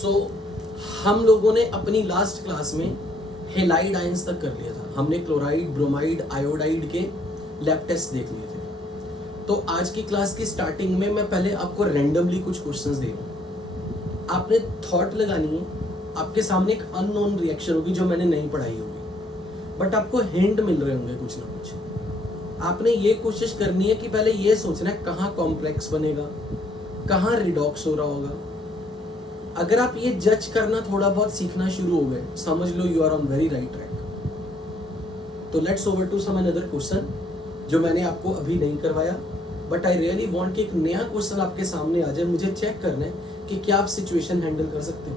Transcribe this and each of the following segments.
सो हम लोगों ने अपनी लास्ट क्लास में हेलाइड आयंस तक कर लिया था। हमने क्लोराइड, ब्रोमाइड, आयोडाइड के लैब टेस्ट देख लिए थे। तो आज की क्लास की स्टार्टिंग में मैं पहले आपको रैंडमली कुछ क्वेश्चंस दे रहा हूँ। आपने थॉट लगानी है, आपके सामने एक अननोन रिएक्शन होगी जो मैंने नहीं पढ़ाई होगी, बट आपको हिंट मिल रहे होंगे कुछ ना कुछ। आपने ये कोशिश करनी है कि पहले ये सोचना है कहाँ कॉम्प्लेक्स बनेगा, कहाँ रिडॉक्स हो रहा होगा। अगर आप ये जज करना थोड़ा बहुत सीखना शुरू हो गए, समझ लो you are on very right track. तो let's over to some another question जो मैंने आपको अभी नहीं करवाया, बट आई रियली वांट कि एक नया क्वेश्चन आपके सामने आ जाए। मुझे चेक करना है कि क्या आप सिचुएशन हैंडल कर सकते हो।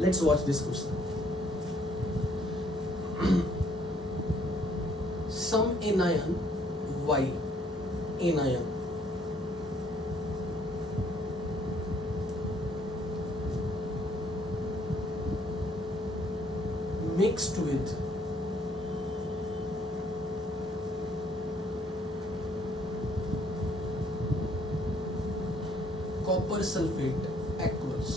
Let's watch this question. Some anion Y, anion mixed with copper sulphate aqueous.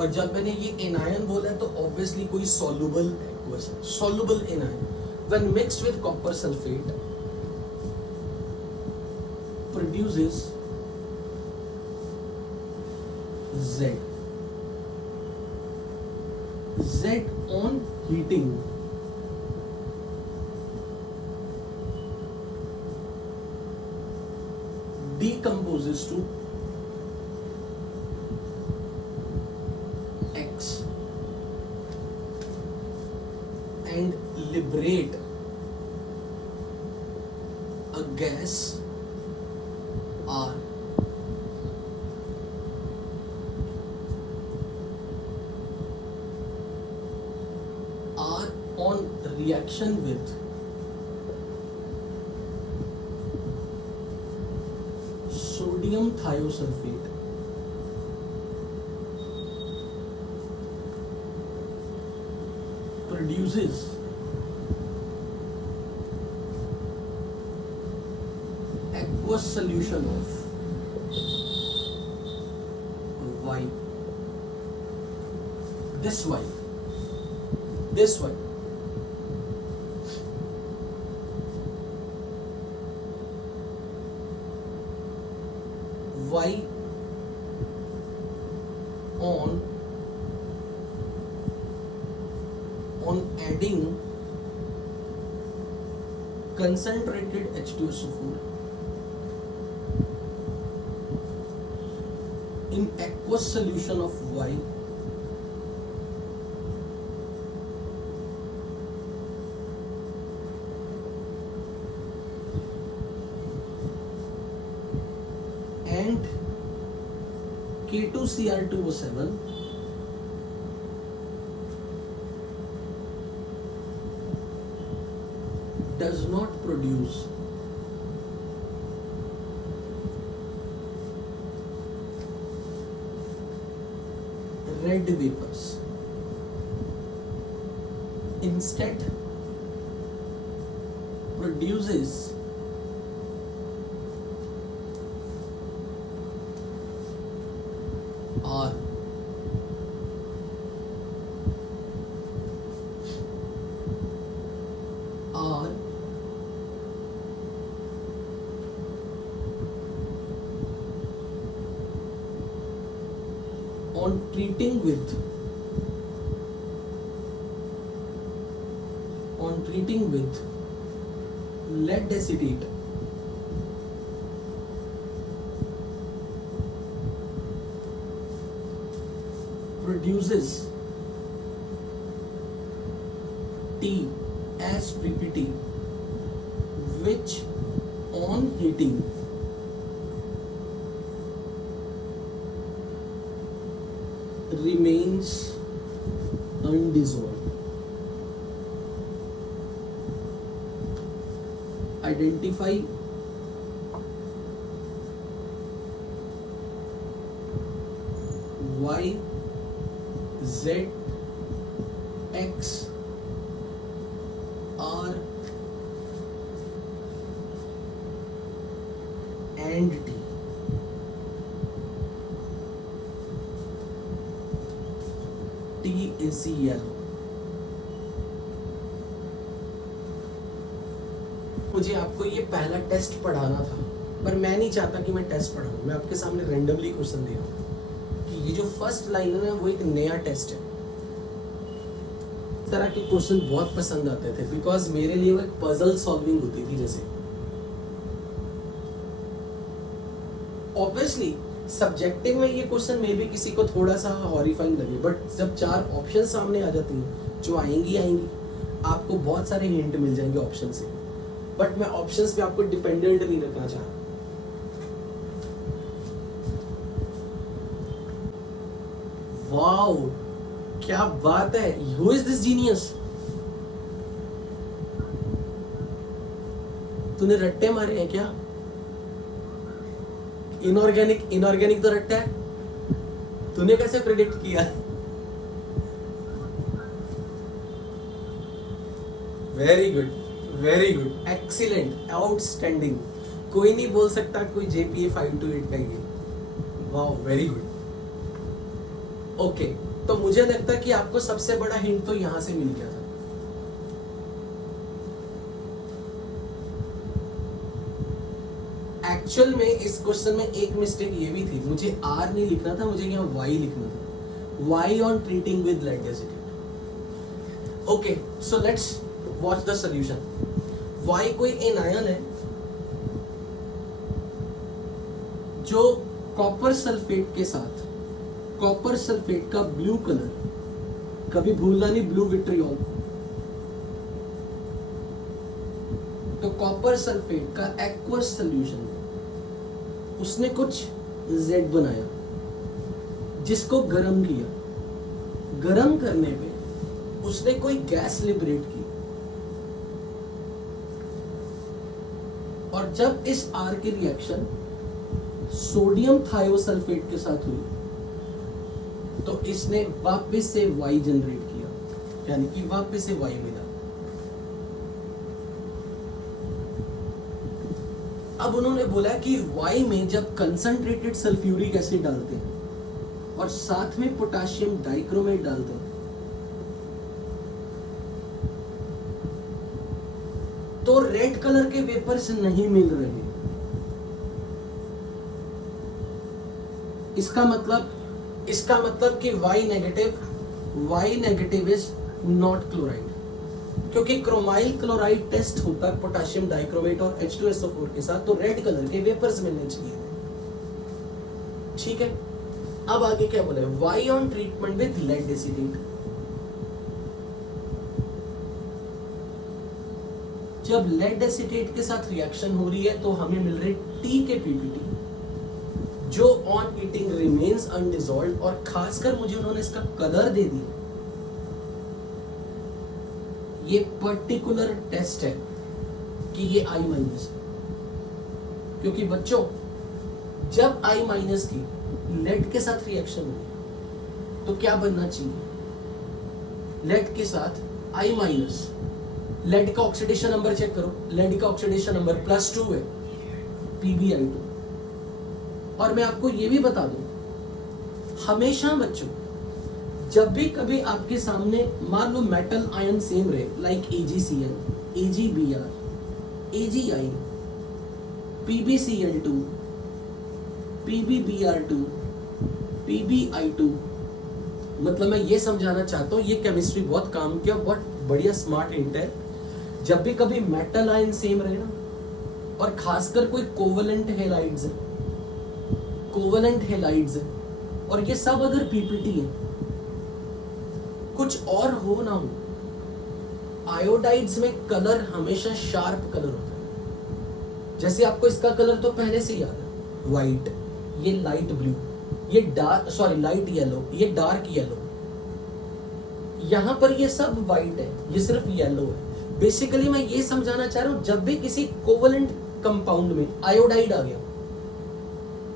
और जब मैंने ये एनायन बोला है तो ऑब्वियसली कोई सॉल्युबल एक्वस है, soluble anion. When mixed with copper sulphate produces Z. Z on heating decomposes to X and liberate a gas R. R on reaction with sodium thiosulfate produces aqueous solution of Y. This Y. Y on adding concentrated H2SO4 in aqueous solution of Y and K2Cr2O7 does not produce red vapors. Instead produces R. R on treating with lead acetate produces T as PPT, which on heating remains undissolved. Identify Y, Z, X, R and T. is yellow. मुझे आपको ये पहला test पढ़ाना था, पर मैं नहीं चाहता कि मैं टेस्ट पढ़ाऊं। मैं आपके सामने रेंडमली क्वेश्चन दे रहा हूं कि ये जो फर्स्ट लाइन है वो एक नया टेस्ट है। इस तरह के क्वेश्चन बहुत पसंद आते थे बिकॉज मेरे लिए वो एक पजल सॉल्विंग होती थी। जैसे ऑब्वियसली सब्जेक्टिव में ये क्वेश्चन में भी किसी को थोड़ा सा हॉरिफाइंग लगे, बट जब 4 ऑप्शन सामने आ जाती हैं जो आएंगी आपको बहुत सारे हिंट मिल जाएंगे ऑप्शन से, बट मैं ऑप्शंस पे आपको डिपेंडेंट नहीं रखना चाह रहा। वाओ क्या बात है, हु इज दिस जीनियस? तूने रट्टे मारे हैं क्या? इनऑर्गेनिक तो रट्टा है। तूने कैसे प्रेडिक्ट किया? Very good, very good, excellent, outstanding. कोई नहीं बोल सकता कोई JPA 528 का ये। Wow very good. ओके, तो मुझे लगता है कि आपको सबसे बड़ा हिंट तो यहां से मिल गया था। एक्चुअल में इस क्वेश्चन में एक मिस्टेक ये भी थी, मुझे R नहीं लिखना था, मुझे यहाँ Y लिखना था। Y on treating with lead acid. Okay, so let's watch the solution. Y कोई एनायन है जो कॉपर सल्फेट के साथ, कॉपर सल्फेट का ब्लू कलर, कभी भूलना नहीं ब्लू विट्रियोल, तो कॉपर सल्फेट का एक्वस सॉल्यूशन उसने कुछ Z बनाया जिसको गर्म किया। गर्म करने पे उसने कोई गैस लिबरेट की, और जब इस R की रिएक्शन सोडियम थायोसल्फेट के साथ हुई तो इसने वापस से Y जनरेट किया, यानी कि वापस से Y मिला। अब उन्होंने बोला कि Y में जब कंसंट्रेटेड सल्फ्यूरिक एसिड डालते हैं और साथ में पोटेशियम डाइक्रोमेट डालते हैं तो रेड कलर के वेपर्स नहीं मिल रहे। इसका मतलब कि Y negative is not chloride, क्योंकि क्रोमाइल क्लोराइड टेस्ट होता है पोटेशियम डाइक्रोमेट और H2SO4 के साथ, तो रेड कलर के वेपर्स मिलने चाहिए। ठीक है, अब आगे क्या बोला है? Y on treatment with lead acetate. जब लेड एसिडेट के साथ रिएक्शन हो रही है तो हमें मिल रही T के PPT जो ऑन हीटिंग रिमेन्स अनडिसॉल्व्ड, और खासकर मुझे उन्होंने इसका कलर दे दिया। ये पर्टिकुलर टेस्ट है कि ये I-, क्योंकि बच्चों जब I- की लेड के साथ रिएक्शन हो तो क्या बनना चाहिए? लेड के साथ I-। लेड का ऑक्सीडेशन नंबर चेक करो, लेड का ऑक्सीडेशन नंबर +2 है, PbI2। और मैं आपको ये भी बता दूं, हमेशा बच्चों जब भी कभी आपके सामने मान लो मेटल आयन सेम रहे, like AgCl, AgBr, AgI, PbCl2, PbBr2, PbI2, मतलब मैं ये समझाना चाहता हूँ, ये केमिस्ट्री बहुत काम किया, बहुत बढ़िया स्मार्ट हिंट है। जब भी कभी मेटल आयन सेम रहे ना, और खासकर कोई कोवेलेंट हेलाइड्स है, और ये सब अगर PPT है, कुछ और हो ना हो, आयोडाइड्स में कलर हमेशा शार्प कलर होता है। जैसे आपको इसका कलर तो पहले से याद है, व्हाइट, ये लाइट ब्लू, ये लाइट येलो, ये डार्क येलो। यहां पर ये सब व्हाइट है, ये सिर्फ येलो है। बेसिकली मैं ये समझाना चाह रहा हूं, जब भी किसी कोवेलेंट कंपाउंड में आयोडाइड आ गया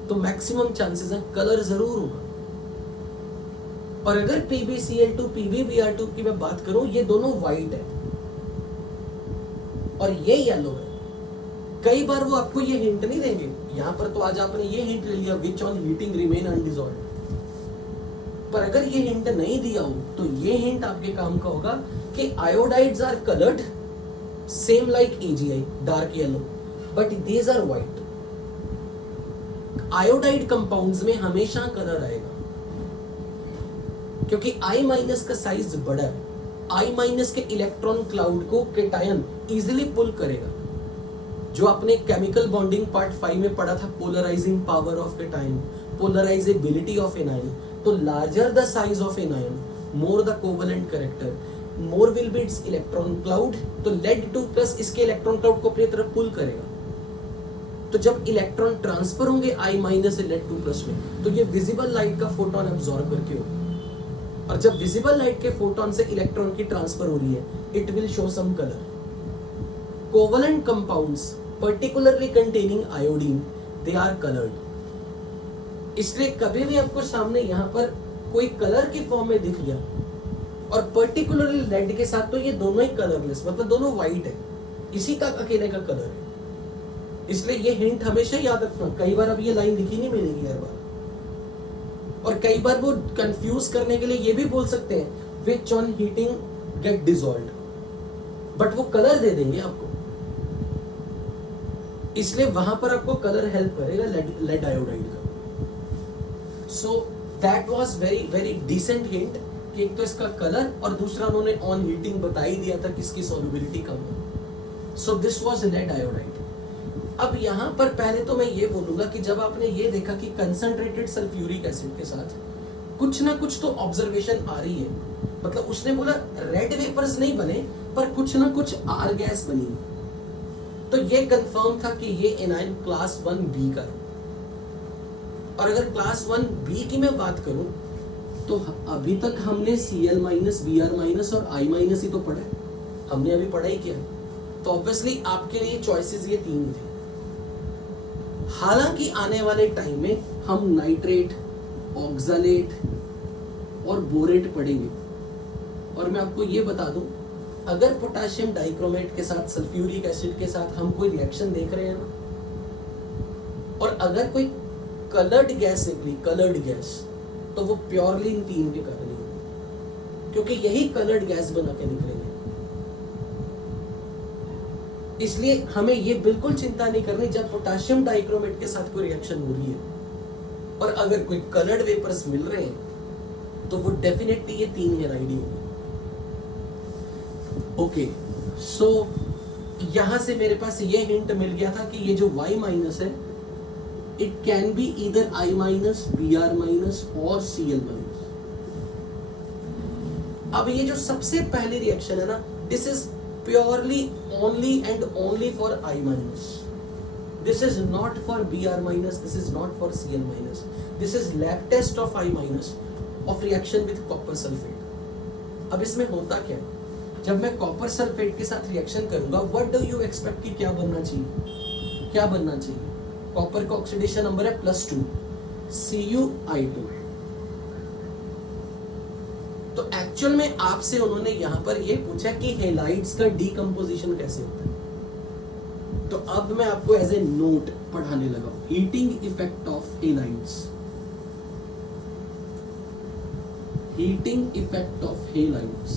तो मैक्सिमम चांसेस है कलर जरूर होगा। और अगर PbCl2, PbBr2 की मैं बात करूं, ये दोनों व्हाइट है और ये येलो है। कई बार वो आपको ये हिंट नहीं देंगे, यहां पर तो आज आपने ये हिंट ले लिया, विच ऑन हीटिंग रिमेन अनडिसॉल्व्ड। पर अगर ये हिंट नहीं दिया हो तो ये हिंट आपके काम का होगा कि iodides are coloured same like AgI, dark yellow, but these are white. Iodide compounds में हमेशा कलर आएगा क्योंकि I माइनस का साइज बड़ा है। I माइनस के इलेक्ट्रॉन क्लाउड को केटायन इजिली पुल करेगा। जो आपने केमिकल बॉन्डिंग पार्ट 5 में पढ़ा था, polarising power of cation, polarisability of anion, तो larger the size of anion, more the covalent character, more will be its electron cloud. तो Lead2+ इसके इलेक्ट्रॉन क्लाउड को अपनी तरफ पुल करेगा। तो जब इलेक्ट्रॉन ट्रांसफर होंगे I माइनस से Lead2+ में, तो ये विजिबल लाइट का फोटोन एब्जॉर्ब करके होगा। और जब विजिबल लाइट के फोटोन से इलेक्ट्रॉन की ट्रांसफर हो रही है, it will show some colour. Covalent compounds particularly containing iodine, they are coloured. इसलिए कभी भी आपको सामने यहाँ पर कोई कलर की फॉर्म में दिख गया और पर्टिकुलरली लेड के साथ, तो ये दोनों ही कलरलेस, मतलब दोनों व्हाइट है, इसी का अकेले का कलर है। इसलिए ये हिंट हमेशा याद रखना। कई बार अब ये लाइन दिखी नहीं मिलेगी हर बार, और कई बार वो कंफ्यूज करने के लिए ये भी बोल सकते हैं which on heating get dissolved, but वो कलर दे देंगे आपको। इसलिए वहां पर आपको कलर हेल्प करेगा लेड आयोडाइड का। So that was very very decent hint कि एक तो इसका कलर और दूसरा उन्होंने ऑन हीटिंग बता ही दिया था कि इसकी सॉल्युबिलिटी कम है। So this was lead iodide. अब यहां पर पहले तो मैं ये बोलूंगा कि जब आपने ये देखा कि कंसंट्रेटेड सल्फ्यूरिक एसिड के साथ कुछ ना कुछ तो ऑब्जर्वेशन आ रही है, मतलब उसने बोला रेड वेपर्स नहीं बने पर कुछ ना कुछ आर गैस बनी, तो ये कंफर्म था कि ये एनायन क्लास 1b का है। और अगर क्लास 1b की मैं बात करूं तो अभी तक हमने Cl-, Br- और I- ही तो पढ़ा है, हमने अभी पढ़ा ही क्या है। तो ऑब्वियसली आपके लिए चॉइसेस ये तीन थे। हालांकि आने वाले टाइम में हम नाइट्रेट, ऑक्सालेट और बोरेट पढ़ेंगे। और मैं आपको ये बता दूं, अगर पोटेशियम डाइक्रोमेट के साथ सल्फ्यूरिक एसिड के साथ हम कोई रिएक्शन देख रहे हैं ना, और अगर कोई कलर्ड गैस निकली, कलर्ड गैस, तो वो प्योरली इन तीन के कारण ही होगी, क्योंकि यही कलर्ड गैस बना के निकलेंगे। इसलिए हमें ये बिल्कुल चिंता नहीं करनी जब पोटेशियम डाइक्रोमेट के साथ कोई रिएक्शन हो रही है और अगर कोई कलर्ड वेपर्स मिल रहे हैं तो वो डेफिनेटली ये तीन हेलाइड ही होंगे। ओके, सो यहां से मेरे पास ये हिंट मिल गया था कि ये जो Y- है, it can be either I-, Br- और Cl-। अब ये जो सबसे पहली रिएक्शन है ना, this is purely only and only for I-। This is not for Br-, this is not for Cl-। This is lab test of I- of reaction with copper sulphate. अब इसमें होता क्या है, जब मैं कॉपर सल्फेट के साथ reaction करूंगा, व्हाट डू यू एक्सपेक्ट कि क्या बनना चाहिए, क्या बनना चाहिए? कॉपर का ऑक्सीडेशन नंबर है +2, Cu(I2). तो एक्चुअल में आपसे उन्होंने यहां पर ये पूछा कि हेलाइड्स का डीकंपोजिशन कैसे होता है। तो अब मैं आपको एज ए नोट पढ़ाने लगा हूं, heating effect of halides, heating effect of halides.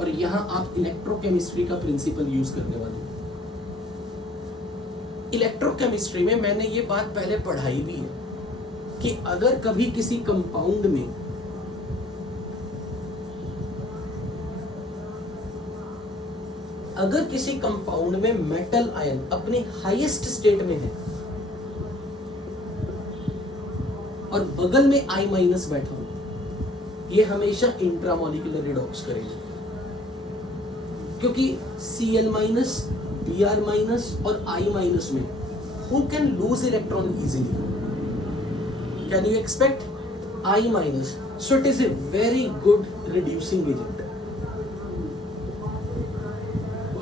और यहां आप इलेक्ट्रोकेमिस्ट्री का प्रिंसिपल यूज करने वाले हैं। इलेक्ट्रोकेमिस्ट्री में मैंने ये बात पहले पढ़ाई भी है कि अगर कभी किसी कंपाउंड में मेटल आयन अपने हाईएस्ट स्टेट में है और बगल में I- बैठा हो, ये हमेशा इंट्रामोलिकुलर रिडॉक्स करेगा, क्योंकि Cl-, Br- और I- में who can lose electron easily? Can you expect I-? So it is a very good reducing agent.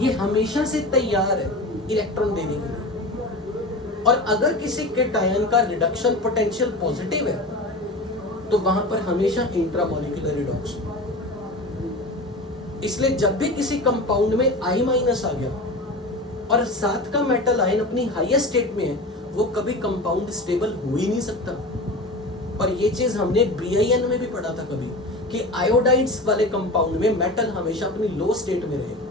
ये हमेशा से तैयार है इलेक्ट्रॉन देने के लिए। और अगर किसी केटायन का रिडक्शन पोटेंशियल पॉजिटिव है तो वहां पर हमेशा इंट्रामोलिकुलर रिडॉक्स। इसलिए जब भी किसी कंपाउंड में I- आ गया और साथ का मेटल आयन अपनी हाईएस्ट स्टेट में है, वो कभी कंपाउंड स्टेबल हो ही नहीं सकता। और ये चीज हमने BIN में भी पढ़ा था कभी कि आयोडाइड्स वाले कंपाउंड में मेटल हमेशा अपनी लो स्टेट में रहेगा,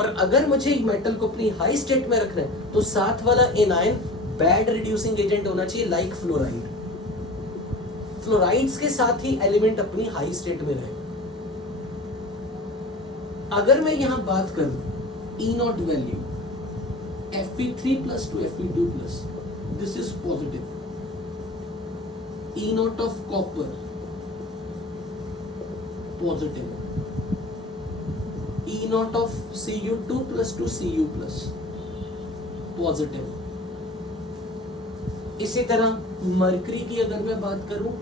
और अगर मुझे मेटल को अपनी हाई स्टेट में रखना है तो साथ वाला एनायन बैड रिड्यूसिंग एजेंट होना चाहिए, लाइक फ्लोराइड। फ्लोराइड्स के साथ ही एलिमेंट अपनी हाई स्टेट में रहेगा। अगर मैं यहां बात करूं E0 value Fe3+ to Fe2+, this is positive. E0 of copper positive. E0 of Cu2+ to Cu+ positive. इसी तरह मरकरी की अगर मैं बात करूं,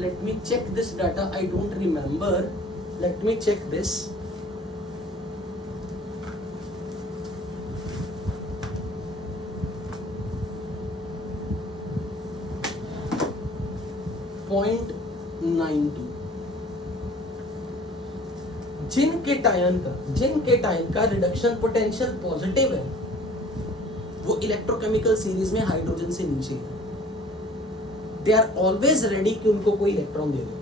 let me check this data, I don't remember, let me check this. .92 जिन cation का reduction potential positive है वो इलेक्ट्रोकेमिकल सीरीज में हाइड्रोजन से नीचे है। दे आर ऑलवेज रेडी कि उनको कोई इलेक्ट्रॉन दे दे।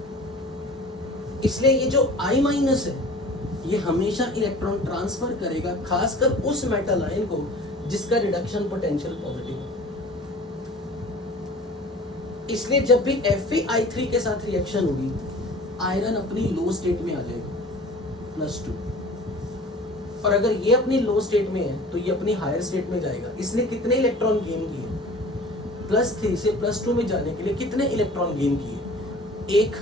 इसलिए ये जो I- है ये हमेशा इलेक्ट्रॉन ट्रांसफर करेगा, खासकर उस मेटल आयन को जिसका रिडक्शन पोटेंशियल पॉजिटिव है। इसलिए जब भी Fe(I3) के साथ रिएक्शन होगी, आयरन अपनी लो स्टेट में आ जाएगा +2, और अगर ये अपनी लो स्टेट में है तो ये अपनी हायर स्टेट में जाएगा। इसने कितने इलेक्ट्रॉन गेन किए? +3 से +2 में जाने के लिए कितने इलेक्ट्रॉन गेन किए? 1।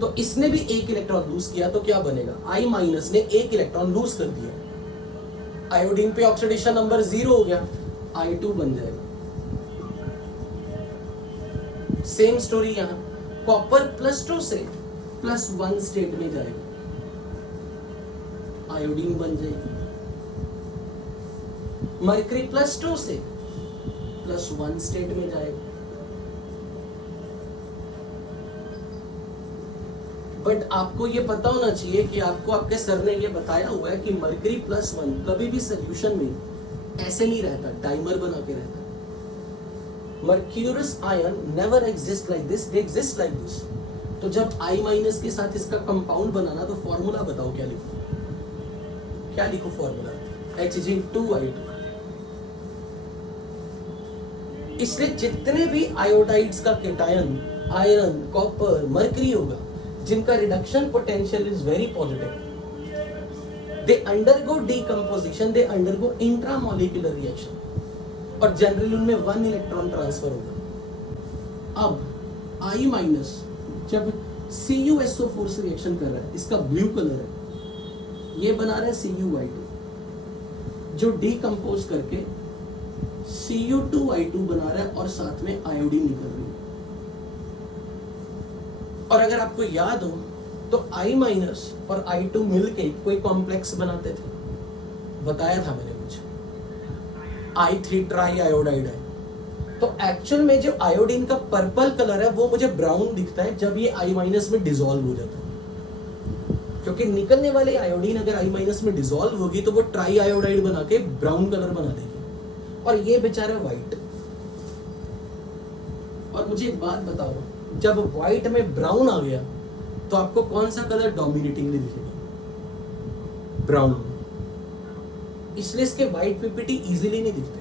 तो इसने भी 1 इलेक्ट्रॉन लूज किया, तो क्या बनेगा? I- ने 1 इलेक्ट्रॉन लूज कर दिया, आयोडीन पे ऑक्सीडेशन नंबर 0 हो गया, I2 बन जाएगा। सेम स्टोरी यहां, कॉपर +2 से +1 स्टेट में जाएगा, आयोडीन बन जाएगी। मरकरी +2 से +1 स्टेट में जाएगा। बट आपको ये पता होना चाहिए कि आपको आपके सर ने ये बताया हुआ है कि मरकरी +1 कभी भी सोल्यूशन में ऐसे नहीं रहता, डाइमर बना के रहता। Mercurous ion never exist like this, they exist like this. तो जब I- के साथ इसका कंपाउंड बनाना तो फॉर्मूला बताओ, क्या लिखो फॉर्मूला? Hg2I2। इसलिए जितने भी आयोडाइड्स का केटायन, आयरन, कॉपर, मरकरी होगा जिनका reduction potential is very positive, they undergo decomposition, they undergo intramolecular reaction, और जनरली उनमें 1 इलेक्ट्रॉन ट्रांसफर होगा। अब I- जब CuSO4 से रिएक्शन कर रहा है, इसका ब्लू कलर है, ये बना रहा है Cu(I2), जो डीकंपोज करके Cu2I2 बना रहा है और साथ में आयोडीन निकल रही है। और अगर आपको याद हो तो I- और I2 मिलके कोई कॉम्प्लेक्स बनाते थे, बताया था मैंने कुछ, I3 ट्राई आयोडाइड है। तो एक्चुअल में जो आयोडीन का पर्पल कलर है वो मुझे ब्राउन दिखता है जब ये I- में डिसॉल्व हो जाता है, क्योंकि निकलने वाली आयोडीन अगर I- में डिसॉल्व होगी तो वो ट्राई आयोडाइड बना के ब्राउन कलर बना देगी, और ये बेचारा व्हाइट। और मुझे एक बात बताओ, जब व्हाइट में ब्राउन आ गया तो आपको कौन सा कलर डोमिनेटिंगली दिखेगा? ब्राउन। इसलिए इसके व्हाइट पीपीटी इजीली नहीं दिखते।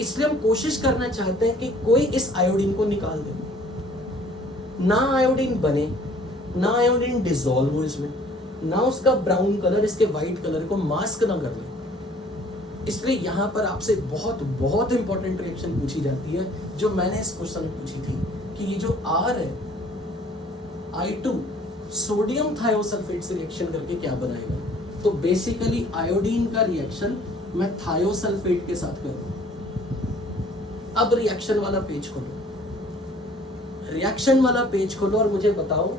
इसलिए हम कोशिश करना चाहते हैं कि कोई इस आयोडीन को निकाल दे, ना आयोडीन बने, ना आयोडीन डिसॉल्व हो इसमें, ना उसका ब्राउन कलर इसके व्हाइट कलर को मास्क ना कर ले। इसलिए यहां पर आपसे बहुत बहुत इंपॉर्टेंट रिएक्शन पूछी जाती है, जो मैंने इस क्वेश्चन में पूछी थी कि ये जो R है, I2 सोडियम थायोसल्फेट से रिएक्शन करके क्या बनाएगा? तो बेसिकली आयोडीन का रिएक्शन मैं थायोसल्फेट के साथ करूंगा। अब रिएक्शन वाला पेज खोलो, रिएक्शन वाला पेज खोलो और मुझे बताओ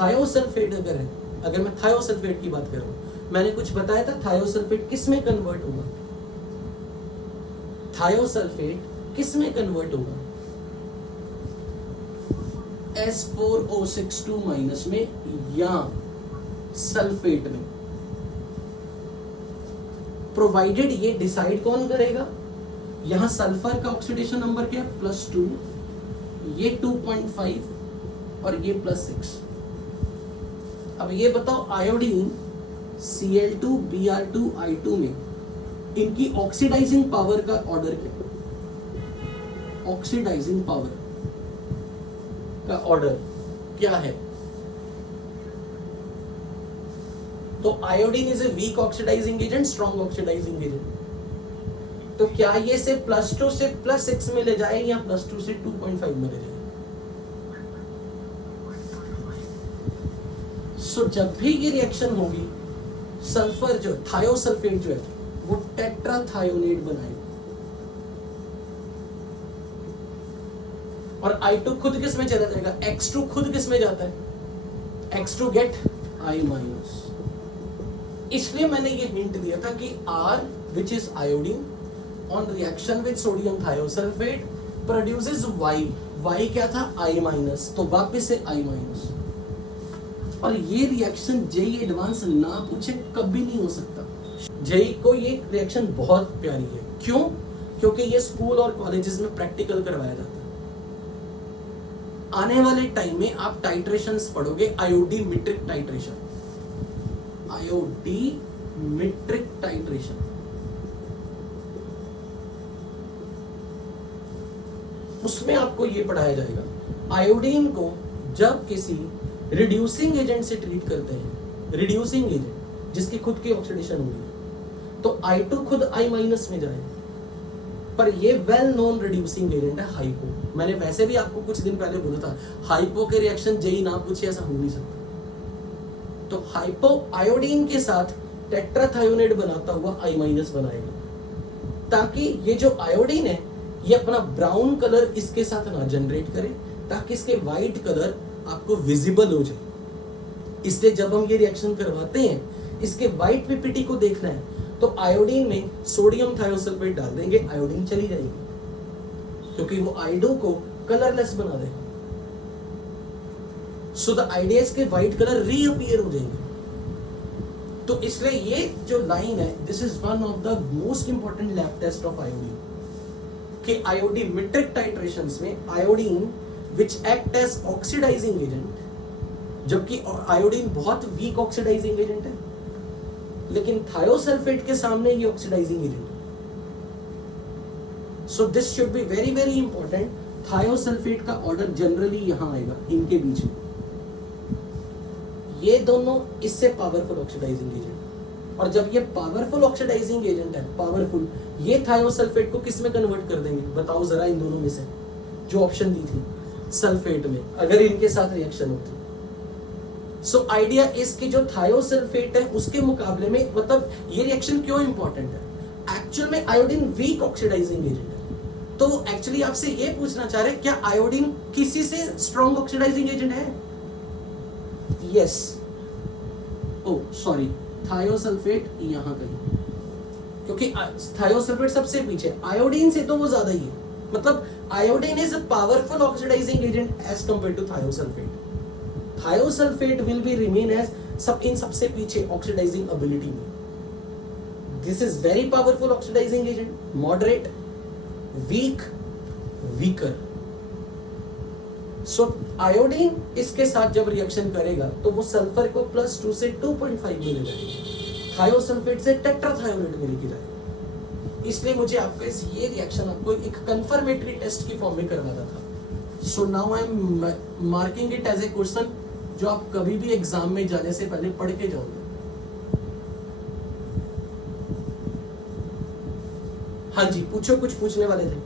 थायोसल्फेट अगर है, अगर मैं थायोसल्फेट की बात करूं, मैंने कुछ बताया था थायोसल्फेट किस में कन्वर्ट होगा? थायोसल्फेट किस में कन्वर्ट होगा? S4O62- में या सल्फेट में। प्रोवाइडेड ये डिसाइड कौन करेगा? यहां सल्फर का ऑक्सीडेशन नंबर क्या है, +2, ये 2.5 और ये +6। अब ये बताओ आयोडीन Cl2Br2I2 में इनकी ऑक्सीडाइजिंग पावर का ऑर्डर क्या है, ऑक्सीडाइजिंग पावर का ऑर्डर क्या है? तो iodine is a weak oxidizing agent, strong oxidizing agent. तो क्या ये से +2 से +6 में ले जाए या +2 से 2.5 में ले जाए? सो जब भी ये रिएक्शन होगी, सल्फर जो थायोसल्फेट जो है वो टेट्राथायोनेट बनाएगा, और I2 खुद किस में चला जाएगा, X2 खुद किस में जाता है, X2 गेट I-। इसलिए मैंने ये हिंट दिया था कि R which is iodine on reaction with sodium thiosulfate produces Y क्या था, I-, तो वापस से I-। और ये रिएक्शन जेई एडवांस ना पूछे कभी नहीं हो सकता। जेई को ये रिएक्शन बहुत प्यारी है, क्यों? क्योंकि ये स्कूल और कॉलेजेस में प्रैक्टिकल करवाया जाता है। आने वाले टाइम में आप टाइट्रेशंस पढ़ोगे, आयोडीमेट्रिक टाइट्रेशन, आयोडीमेट्रिक टाइट्रेशन। उसमें आपको ये पढ़ाया जाएगा, आयोडीन को जब किसी रिड्यूसिंग एजेंट से ट्रीट करते हैं, रिड्यूसिंग एजेंट जिसकी खुद की ऑक्सीडेशन होगी, तो I2 खुद I- में जाए, पर ये वेल नोन रिड्यूसिंग एजेंट है हाइपो। मैंने वैसे भी आपको कुछ दिन पहले बोला था, हाइपो के रिएक्शन जेई ना पूछे ऐसा हो नहीं सकता। तो हाइपो आयोडीन के साथ टेट्राथायोनेट बनाता हुआ I- बनाएगा, ताकि ये जो आयोडीन है ये अपना ब्राउन कलर इसके साथ ना जनरेट करे, ताकि इसके व्हाइट कलर आपको विजिबल हो जाए। इसलिए जब हम ये रिएक्शन करवाते हैं, इसके व्हाइट पीपीटी को देखना है, तो आयोडीन में सोडियम थायोसल्फेट डाल देंगे, आयोडीन चली जाएगी, क्योंकि वो आयोडो को कलरलेस बना देगा। सो द आइडिया के व्हाइट कलर रीअपीयर हो जाएंगे। तो इसलिए ये जो लाइन है, this is one of the most important lab test of iodine, कि आयोडीमेट्रिक टाइट्रेशंस में iodine which act as oxidizing agent, जबकि आयोडीन बहुत वीक ऑक्सीडाइजिंग एजेंट है, लेकिन थायोसल्फेट के सामने ये ऑक्सीडाइजिंग एजेंट है। So this should be very very important. Thiosulphate का ऑर्डर जनरली यहां आएगा, इनके बीच में। ये दोनों इससे पावरफुल ऑक्सीडाइजिंग एजेंट, और जब ये पावरफुल ऑक्सीडाइजिंग एजेंट है, पावरफुल, ये थायोसल्फेट को किस में कन्वर्ट कर देंगे, बताओ जरा, इन दोनों में से जो ऑप्शन दी थी, सल्फेट में, अगर इनके साथ रिएक्शन होती। सो आइडिया इसकी जो थायोसल्फेट है उसके मुकाबले में, मतलब ये रिएक्शन क्यों इंपॉर्टेंट है, एक्चुअल में आयोडीन वीक ऑक्सीडाइजिंग एजेंट है, तो एक्चुअली आपसे ये पूछना चाह रहे क्या आयोडीन किसी से स्ट्रॉन्ग ऑक्सीडाइजिंग एजेंट है? यस, ओ सॉरी, थायोसल्फेट यहां कहीं, क्योंकि थायोसल्फेट सबसे पीछे, आयोडीन से तो वो ज्यादा ही है। मतलब iodine is a powerful oxidizing agent as compare to thiosulphate. Thiosulphate will be remain as in सबसे पीछे ऑक्सीडाइजिंग एबिलिटी में। This is very powerful oxidizing agent, moderate, weak, weaker. So iodine इसके साथ जब रिएक्शन करेगा तो वो सल्फर को +2 से 2.5 में ले जाएगा, थायोसल्फेट से टेट्राथायोनेट में लेके जाएगा। इसलिए मुझे आपका ये रिएक्शन आपको एक कंफर्मेटरी टेस्ट की फॉर्म में करवाना था। So now I am marking it as a question जो आप कभी भी एग्जाम में जाने से पहले पढ़ के जाओगे। हाँ जी, पूछो, कुछ पूछने वाले थे।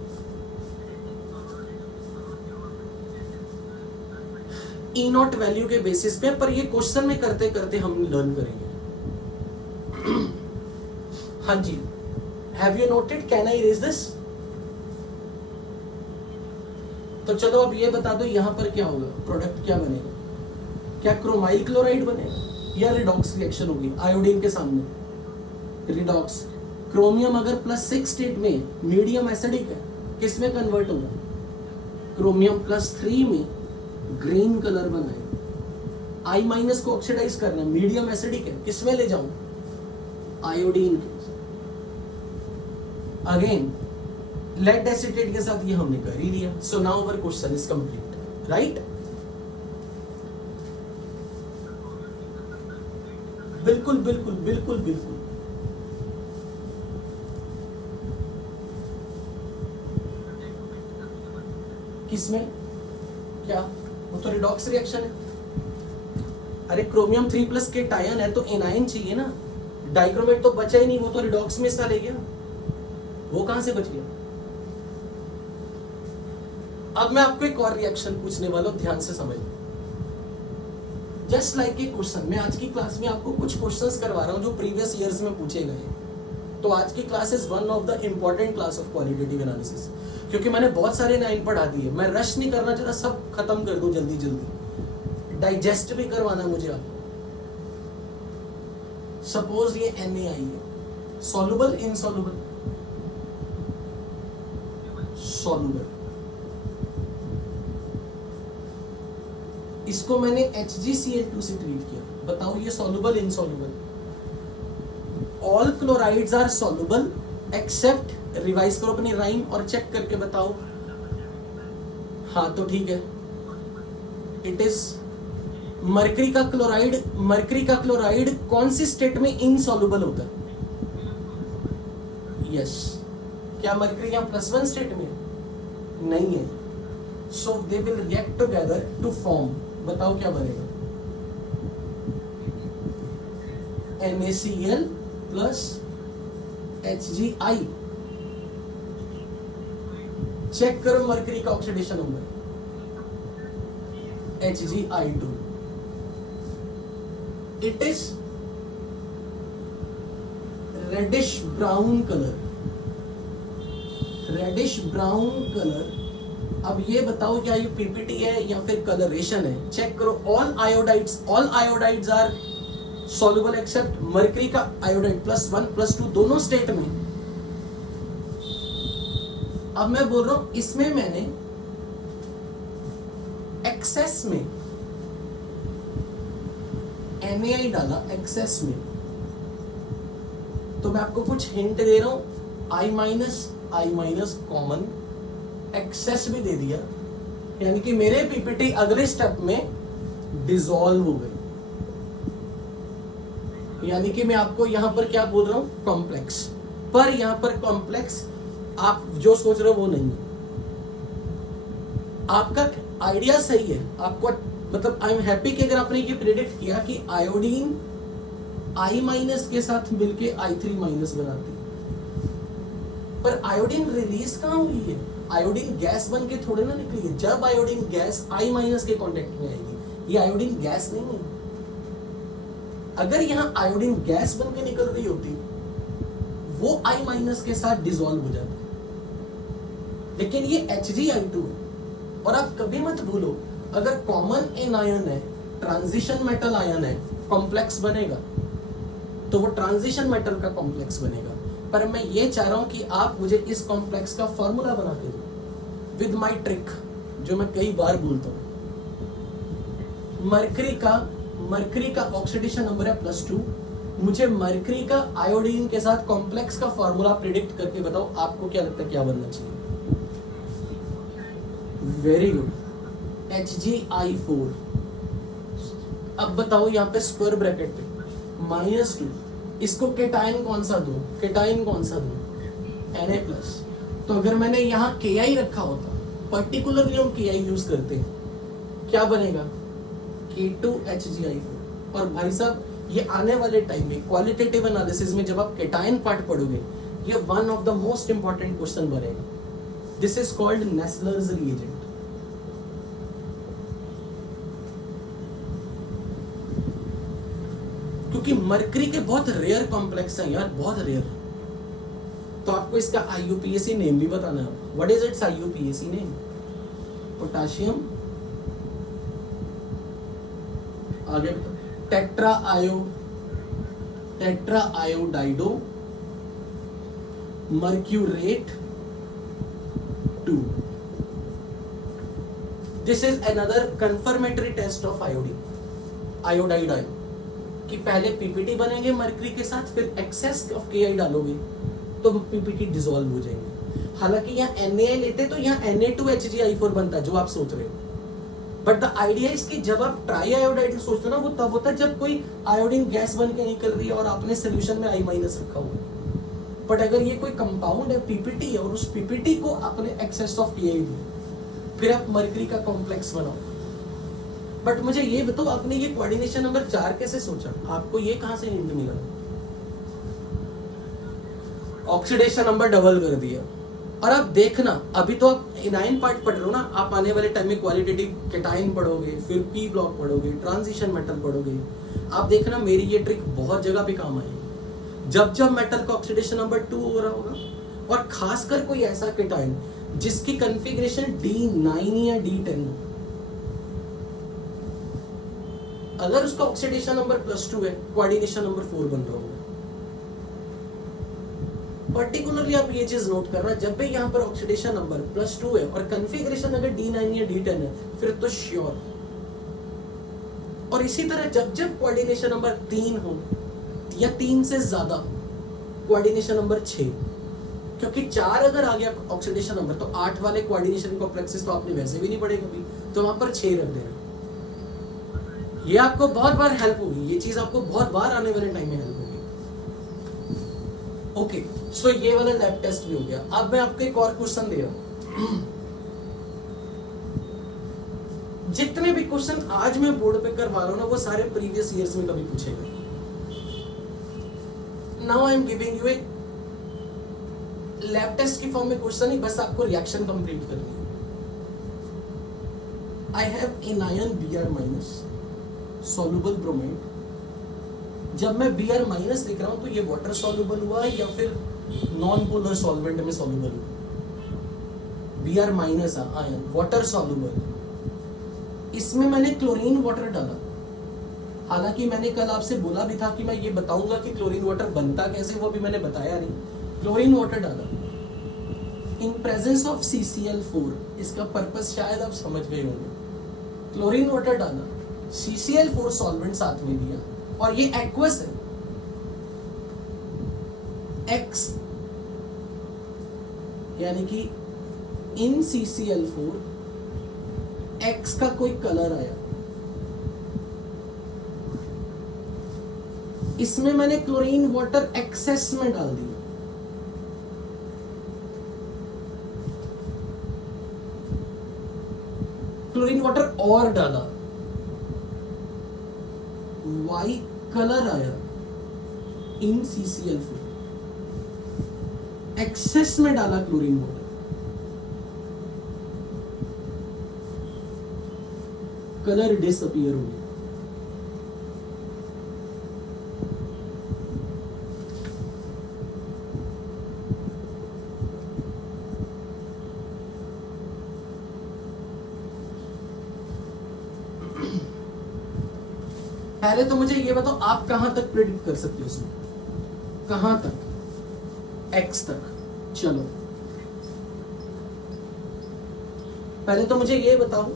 E0 वैल्यू के बेसिस पे, पर ये क्वेश्चन में करते करते हम लर्न करेंगे। हाँ जी, Have you noted? Can I erase this? तो चलो अब ये बता दो यहाँ पर क्या होगा, प्रोडक्ट क्या बनेगा, क्या क्रोमाइल क्लोराइड बनेगा या रिडॉक्स रिएक्शन होगी आयोडीन के सामने? रिडॉक्स। क्रोमियम अगर +6 स्टेट में मीडियम एसिडिक है, किस में कन्वर्ट होगा? क्रोमियम +3 में ग्रीन कलर बनाएगा। I- को ऑक्सीडाइज करना, मीडियम एसिडिक है, किस में ले जाऊं? आयोडीन के। अगेन लेड एसीटेट के साथ ये हमने कर ही लिया. So now our question is complete, right? बिल्कुल बिल्कुल बिल्कुल बिल्कुल. किसमें क्या? वो तो रिडॉक्स रिएक्शन है. अरे क्रोमियम 3+ के टायन है तो एनायन चाहिए ना. डाइक्रोमेट तो बचा ही नहीं, वो तो रिडॉक्स में हिस्सा ले गया. वो कहां से बच गया? अब मैं आपको एक और रिएक्शन पूछने वाला हूं, ध्यान से समझ. जस्ट लाइक ए क्वेश्चन, मैं आज की क्लास में आपको कुछ क्वेश्चंस करवा रहा हूं जो प्रीवियस ईयर्स में पूछे गए. तो आज की class is one of the important class of qualitative analysis, क्योंकि मैंने बहुत सारे 9 पढ़ा दिए. मैं रश नहीं करना चाहता, सब खत्म कर दूं जल्दी जल्दी. डाइजेस्ट भी करवाना मुझे आपको. सपोज ये NaI है, सॉल्युबल इनसॉल्युबल? सॉल्युबल. इसको मैंने HgCl2 से ट्रीट किया. बताओ ये soluble insoluble? All chlorides are soluble except, revise करो अपनी राइम और चेक करके बताओ. हाँ तो ठीक है. इट इज मरकरी का क्लोराइड. मरकरी का क्लोराइड कौन सी स्टेट में इनसॉल्युबल होता है? यस. क्या मरकरी यहाँ +1 स्टेट में? नहीं है. So they will react together to form. बताओ क्या बनेगा? NaCl plus HgI. चेक करो मरकरी का oxidation number, Hgi2. It is reddish brown colour. Reddish brown colour. अब ये बताओ क्या ये पीपीटी है या फिर कलरेशन है? चेक करो. All iodides are soluble except mercury का आयोडाइड +1 +2 दोनों स्टेट में. अब मैं बोल रहा हूं इसमें मैंने एक्सेस में NaI डाला, एक्सेस में. तो मैं आपको कुछ हिंट दे रहा हूं. I- कॉमन, एक्सेस भी दे दिया, यानी कि मेरे पीपीटी अगले स्टेप में डिसॉल्व हो गई. यानी कि मैं आपको यहां पर क्या बोल रहा हूं? कॉम्प्लेक्स. पर यहां पर कॉम्प्लेक्स आप जो सोच रहे हो वो नहीं है. आपका आइडिया सही है. आपको मतलब आई एम हैप्पी कि अगर आपने ये प्रेडिक्ट किया कि आयोडीन I- के साथ मिलके I3- बनाती है. पर आयोडीन रिलीज कहां हुई है? आयोडीन गैस बन के थोड़े ना निकली है. जब आयोडीन गैस I- के कांटेक्ट में आएगी, ये आयोडीन गैस नहीं है. अगर यहां आयोडीन गैस बन के निकल रही होती, वो I- के साथ डिसॉल्व हो जाती. लेकिन ये Hgi2 है. और आप कभी मत भूलो, अगर कॉमन एनायन है, ट्रांजिशन मेटल आयन है, कॉम्प्लेक्स बनेगा तो वो ट्रांजिशन मेटल का कॉम्प्लेक्स बनेगा. पर मैं ये चाह रहा हूं कि आप मुझे इस कॉम्प्लेक्स का फॉर्मूला बना के दो विद माय ट्रिक, जो मैं कई बार बोलता हूं. मरकरी का ऑक्सीडेशन नंबर है +2. मुझे मरकरी का आयोडीन के साथ कॉम्प्लेक्स का फॉर्मूला प्रेडिक्ट करके बताओ आपको क्या लगता है क्या बनना चाहिए? Very good. Hgi4. अब बताओ यहाँ पे स्क्वायर ब्रैकेट पे -2. इसको केटाइन कौन सा दूं? Na+. तो अगर मैंने यहाँ Ki रखा होता, पर्टिकुलरली हम Ki यूज करते हैं, क्या बनेगा? K2Hgi4. और भाई साहब ये आने वाले टाइम में क्वालिटेटिव एनालिसिस में जब आप केटाइन पार्ट पढ़ोगे, ये one of the most important question बनेगा. This is called Nessler's reagent. क्योंकि मरकरी के बहुत रेयर कॉम्प्लेक्स हैं यार, बहुत रेयर. तो आपको इसका IUPAC नेम भी बताना है. What is its IUPAC name? Potassium, आगे tetra iodido mercurate 2. This is another confirmatory test of iodide ion. कि पहले पीपीटी बनेंगे मरकरी के साथ, फिर एक्सेस ऑफ Ki डालोगे तो पीपीटी डिसॉल्व हो जाएंगे. हालांकि यहाँ NaI लेते तो यहाँ Na2HgI4 बनता है जो आप सोच रहे हो, बट द आइडिया इज कि जब आप ट्राई आयोडाइड सोचते हो ना, वो तब होता है जब कोई आयोडीन गैस बन के निकल रही है और आपने सोल्यूशन में I- रखा हुआ है। बट अगर ये कोई कंपाउंड है, पीपीटी है, और उस पीपीटी को आपने एक्सेस ऑफ Ti दी, फिर आप मरकरी का कॉम्प्लेक्स बनाओ। बट मुझे ये बताओ, आपने ये कोऑर्डिनेशन नंबर 4 कैसे सोचा? आपको ये कहां से हिंट मिला? ऑक्सीडेशन नंबर डबल कर दिया। और अब देखना, अभी तो आप एनाइन पार्ट पढ़ रहे हो ना, आप आने वाले टाइम में क्वालिटेटिव कैटाइन पढ़ोगे, फिर पी ब्लॉक पढ़ोगे, ट्रांजिशन मेटल पढ़ोगे। आप देखना मेरी ये ट्रिक बहुत जगह पे काम आएगी। जब जब मेटल का ऑक्सीडेशन नंबर 2 हो रहा होगा, और खासकर कोई ऐसा कैटाइन जिसकी कॉन्फ़िगरेशन D9 या D10 हो, अगर उसका ऑक्सीडेशन नंबर +2 है, कोऑर्डिनेशन नंबर 4 बन रहा होगा। पर्टिकुलरली आप ये चीज नोट करना, जब भी यहाँ पर ऑक्सीडेशन नंबर +2 है और कॉन्फ़िगरेशन अगर D9 या D10 है, फिर तो श्योर। और इसी तरह जब जब कोऑर्डिनेशन नंबर 3 हो या 3 से ज्यादा, कोऑर्डिनेशन नंबर 6, क्योंकि 4 अगर आ गया ऑक्सीडेशन नंबर, तो 8 वाले कोऑर्डिनेशन कॉम्प्लेक्सेस तो आपने वैसे भी नहीं पढ़े कभी, तो वहां पर 6 रख देना। ये आपको बहुत बार हेल्प होगी, ये चीज आपको बहुत बार आने वाले टाइम में हेल्प होगी। ओके, सो ये वाला लैब टेस्ट भी हो गया। अब मैं आपको एक और क्वेश्चन दे रहा हूं। जितने भी क्वेश्चन आज मैं बोर्ड पे करवा रहा हूं ना, वो सारे प्रीवियस ईयर्स में कभी पूछे गए। Now I am giving you a lab test की फॉर्म में क्वेश्चन ही, बस आपको रिएक्शन कंप्लीट करनी है। I have anion Br- soluble bromide. जब मैं Br- लिख रहा हूं तो ये वाटर सॉल्युबल हुआ या फिर नॉन पोलर सॉल्वेंट में सॉल्युबल हुआ? Br- ion water soluble. इसमें मैंने क्लोरीन वाटर डाला। हालांकि मैंने कल आपसे बोला भी था कि मैं ये बताऊंगा कि क्लोरीन वाटर बनता कैसे, वो भी मैंने बताया नहीं। क्लोरीन वाटर डाला इन प्रेजेंस ऑफ CCl4। इसका पर्पस शायद आप समझ गए होंगे। क्लोरीन वाटर डाला, CCl4 सॉल्वेंट साथ में दिया, और ये एक्वस है, X, यानी कि इन CCl4 X का कोई कलर आया। इसमें मैंने क्लोरीन वाटर एक्सेस में डाल दिया। क्लोरीन वाटर और डाला, Y कलर आया इन CCl4। एक्सेस में डाला क्लोरीन वाटर, कलर डिसअपीयर हो गया। पहले तो मुझे ये बताओ, आप कहां तक प्रेडिक्ट कर सकते हो उसमें? कहां तक? X तक। चलो पहले तो मुझे ये बताओ,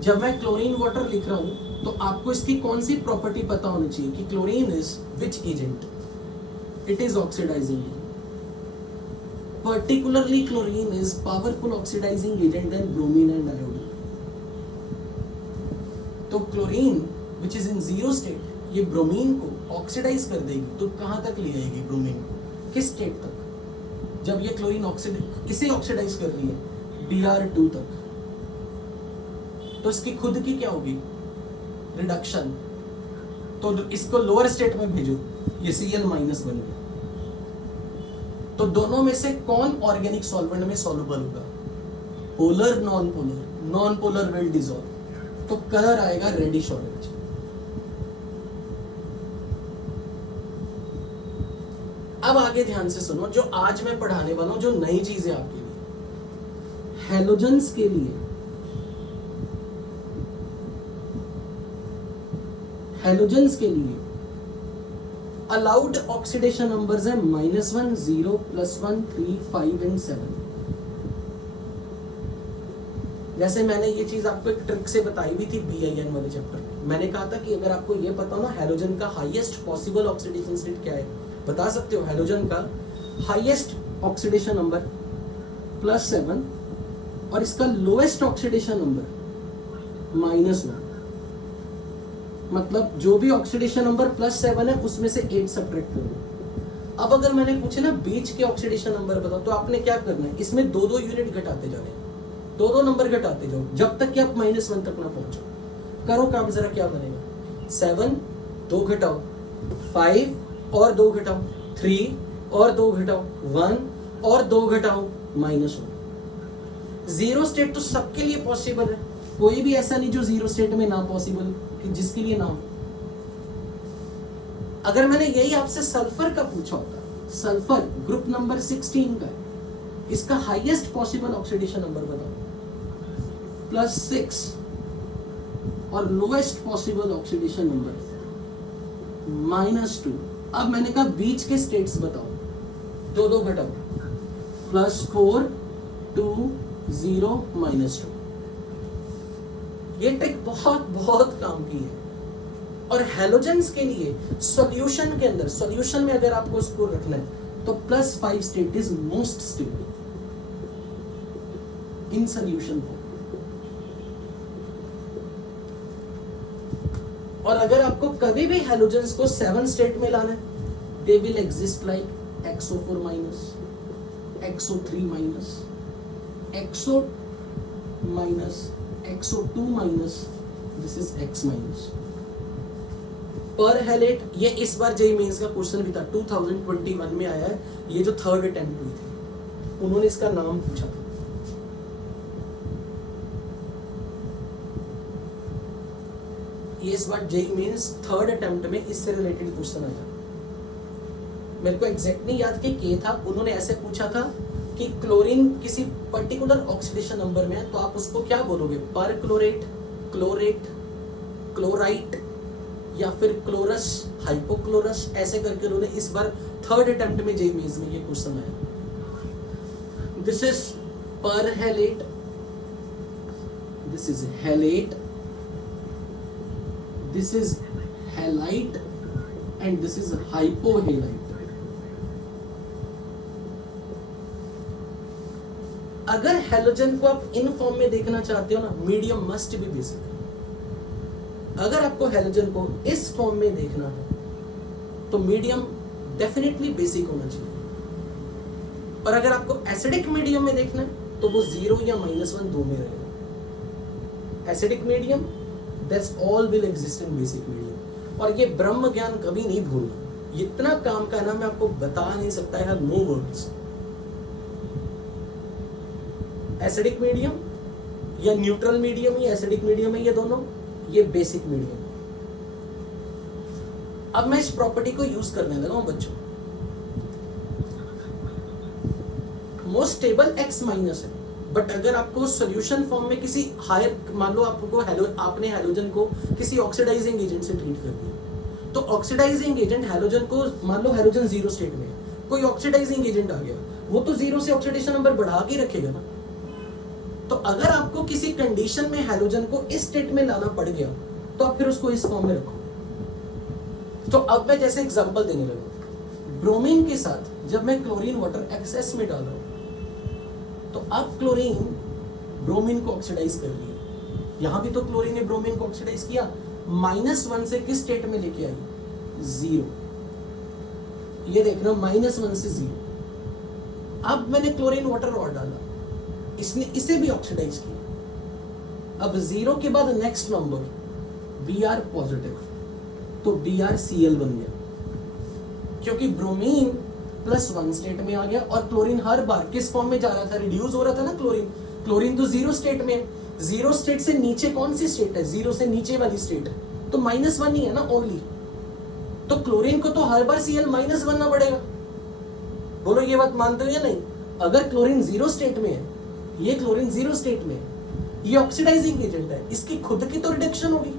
जब मैं क्लोरीन वाटर लिख रहा हूं तो आपको इसकी कौन सी प्रॉपर्टी पता होनी चाहिए कि chlorine is which agent? It is oxidizing agent. Particularly chlorine is powerful oxidizing agent than bromine and iodine. तो chlorine which is in zero state, ये ब्रोमीन को ऑक्सीडाइज कर देगी। तो कहां तक ले आएगी ब्रोमीन को? किस स्टेट तक? जब ये क्लोरीन इसे ऑक्सीडाइज कर रही है Br2 तक, तो इसकी खुद की क्या होगी? रिडक्शन। तो इसको लोअर स्टेट में भेजो, ये Cl- बन गया। तो दोनों में से कौन ऑर्गेनिक सॉल्वेंट में सॉल्युबल होगा? Polar, non polar? Non polar will dissolve, तो कलर आएगा रेडिश ऑरेंज। अब आगे ध्यान से सुनो, जो आज मैं पढ़ाने वाला हूं, जो नई चीज है आपके लिए। हैलोजेंस के लिए, हैलोजेंस के लिए अलाउड ऑक्सीडेशन नंबर्स है -1, 0, +1, 3, 5 एंड 7। जैसे मैंने ये चीज आपको एक ट्रिक से बताई हुई थी BIN वाले चैप्टर में। मैंने कहा था कि अगर आपको ये पता हो ना हैलोजन का हाईएस्ट पॉसिबल ऑक्सीडेशन स्टेट क्या है, बता सकते हो? हैलोजन का हाईएस्ट ऑक्सीडेशन नंबर +7 और इसका लोएस्ट ऑक्सीडेशन नंबर -1, मतलब जो भी ऑक्सीडेशन नंबर +7 है उसमें से 8 सब्ट्रैक्ट करो। अब अगर मैंने पूछे ना बीच के ऑक्सीडेशन नंबर बताओ, तो आपने क्या करना है, इसमें 2-2 यूनिट घटाते जाने, 2-2 नंबर घटाते जाओ जब तक कि आप -1 तक ना पहुंचो। करो काम जरा, क्या बनेगा, 7 2 घटाओ, 5 और 2 घटाओ, 3 और 2 घटाओ, 1 और 2 घटाओ, -1। जीरो स्टेट तो सबके लिए पॉसिबल है, कोई भी ऐसा नहीं जो जीरो स्टेट में ना पॉसिबल कि जिसके लिए ना हो। अगर मैंने यही आपसे सल्फर का पूछा होता, सल्फर ग्रुप नंबर 16 का है, इसका हाईएस्ट पॉसिबल ऑक्सीडेशन नंबर बताओ, +6 और लोएस्ट पॉसिबल ऑक्सीडेशन नंबर -2। अब मैंने कहा बीच के स्टेट्स बताओ, 2-2 घटाओ, +4 2 0 -2। ये ट्रिक बहुत बहुत काम की है। और हैलोजेंस के लिए सॉल्यूशन के अंदर, सॉल्यूशन में अगर आपको स्कोर रखना है तो +5 state is most stable in solution form. और अगर आपको कभी भी हैलोजेंस को 7 स्टेट में लाना है, they will exist like XO4-, XO3-, XO-, XO2-, this is X-। पर हैलेट, ये इस बार जेईई मेंस का क्वेश्चन भी था, 2021 में आया है, ये जो थर्ड अटेम्प्ट हुई थी, उन्होंने इसका नाम पूछा था। ये इस बार जेईई मेंस थर्ड अटेम्प्ट में इससे रिलेटेड क्वेश्चन आया। मेरे को एग्जैक्ट नहीं याद कि क्या था, उन्होंने ऐसे पूछा था कि क्लोरीन किसी पर्टिकुलर ऑक्सीडेशन नंबर में है तो आप उसको क्या बोलोगे, पर क्लोरेट, क्लोरेट, क्लोराइट या फिर क्लोरस, हाइपोक्लोरस, ऐसे करके उन्होंने इस बार थर्ड अटेम्प्ट में जेईई मेंस में ये क्वेश्चन आया। This is perhalate, this is halate, this is halite and this is hypohalite. अगर हैलोजन को आप इन फॉर्म में देखना चाहते हो ना, मीडियम मस्ट बी बेसिक। अगर आपको हैलोजन को इस फॉर्म में देखना है तो मीडियम डेफिनेटली बेसिक होना चाहिए। और अगर आपको एसिडिक मीडियम में देखना है तो वो 0 या -1 दो में रहेगा। Acidic medium, that's all will exist in basic medium. और ये ब्रह्म ज्ञान कभी नहीं भूलना, इतना काम का ना मैं आपको बता नहीं सकता, I have no words. Acidic medium या न्यूट्रल मीडियम या एसिडिक मीडियम है, ये दोनों, ये बेसिक मीडियम। अब मैं इस प्रॉपर्टी को यूज करने लगा हूं बच्चों। मोस्ट स्टेबल X- है, बट अगर आपको सॉल्यूशन फॉर्म में किसी हायर, मान लो आपने हैलोजन को किसी ऑक्सीडाइजिंग एजेंट से ट्रीट कर दिया, तो ऑक्सीडाइजिंग एजेंट हैलोजन को, मान लो हैलोजन 0 स्टेट में है, कोई ऑक्सीडाइजिंग एजेंट आ गया, वो तो 0 से ऑक्सीडेशन नंबर बढ़ा के रखेगा ना। तो अगर आपको किसी कंडीशन में हैलोजन को इस स्टेट में लाना पड़ गया तो आप फिर उसको इस फॉर्म में रखो। तो अब मैं जैसे एग्जांपल देने लगा, ब्रोमीन के साथ जब मैं क्लोरीन वाटर एक्सेस में डाल रहा हूं तो अब क्लोरीन ब्रोमीन को ऑक्सीडाइज कर लिया, यहां भी तो क्लोरीन ने ब्रोमीन को ऑक्सीडाइज किया, -1 से किस स्टेट में लेके आई, 0। ये देखना, -1 से 0। अब मैंने क्लोरीन वाटर और डाला, इसने इसे भी ऑक्सीडाइज किया। अब 0 के बाद नेक्स्ट नंबर Br पॉजिटिव, तो BrCl बन गया, क्योंकि ब्रोमीन +1 स्टेट में आ गया और क्लोरीन हर बार किस फॉर्म में जा रहा था, रिड्यूस हो रहा था ना क्लोरीन तो 0 स्टेट में है। 0 स्टेट से नीचे कौन सी स्टेट है, 0 से नीचे वाली स्टेट है, तो -1 ही है ना ओनली। तो क्लोरीन को तो हर बार Cl माइनस बनना पड़ेगा। बोलो ये बात मानते हो या नहीं? अगर क्लोरीन 0 स्टेट में है, ये क्लोरीन 0 स्टेट में है, ये ऑक्सीडाइजिंग एजेंट है, इसकी खुद की तो रिडक्शन होगी,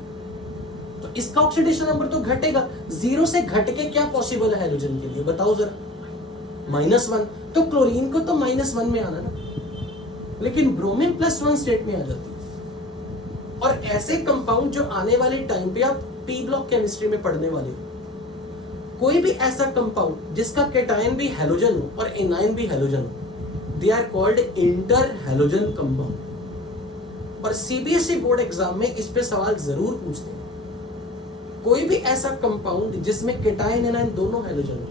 तो इसका ऑक्सीडेशन नंबर तो घटेगा। 0 से घट के क्या पॉसिबल है हैलोजन के लिए, बताओ जरा, -1। तो क्लोरीन को तो -1 में आना ना, लेकिन ब्रोमीन +1 स्टेट में आ जाती है। और ऐसे कंपाउंड जो आने वाले टाइम पे आप पी ब्लॉक केमिस्ट्री में पढ़ने वाले हो, कोई भी ऐसा कंपाउंड जिसका कैटायन भी हैलोजन हो और एनायन भी हैलोजन हो, they are called interhalogen compound. और सीबीएसई बोर्ड एग्जाम में इस पे सवाल जरूर पूछते हैं। कोई भी ऐसा कंपाउंड जिसमें केटायन एनायन दोनों हैलोजन हो,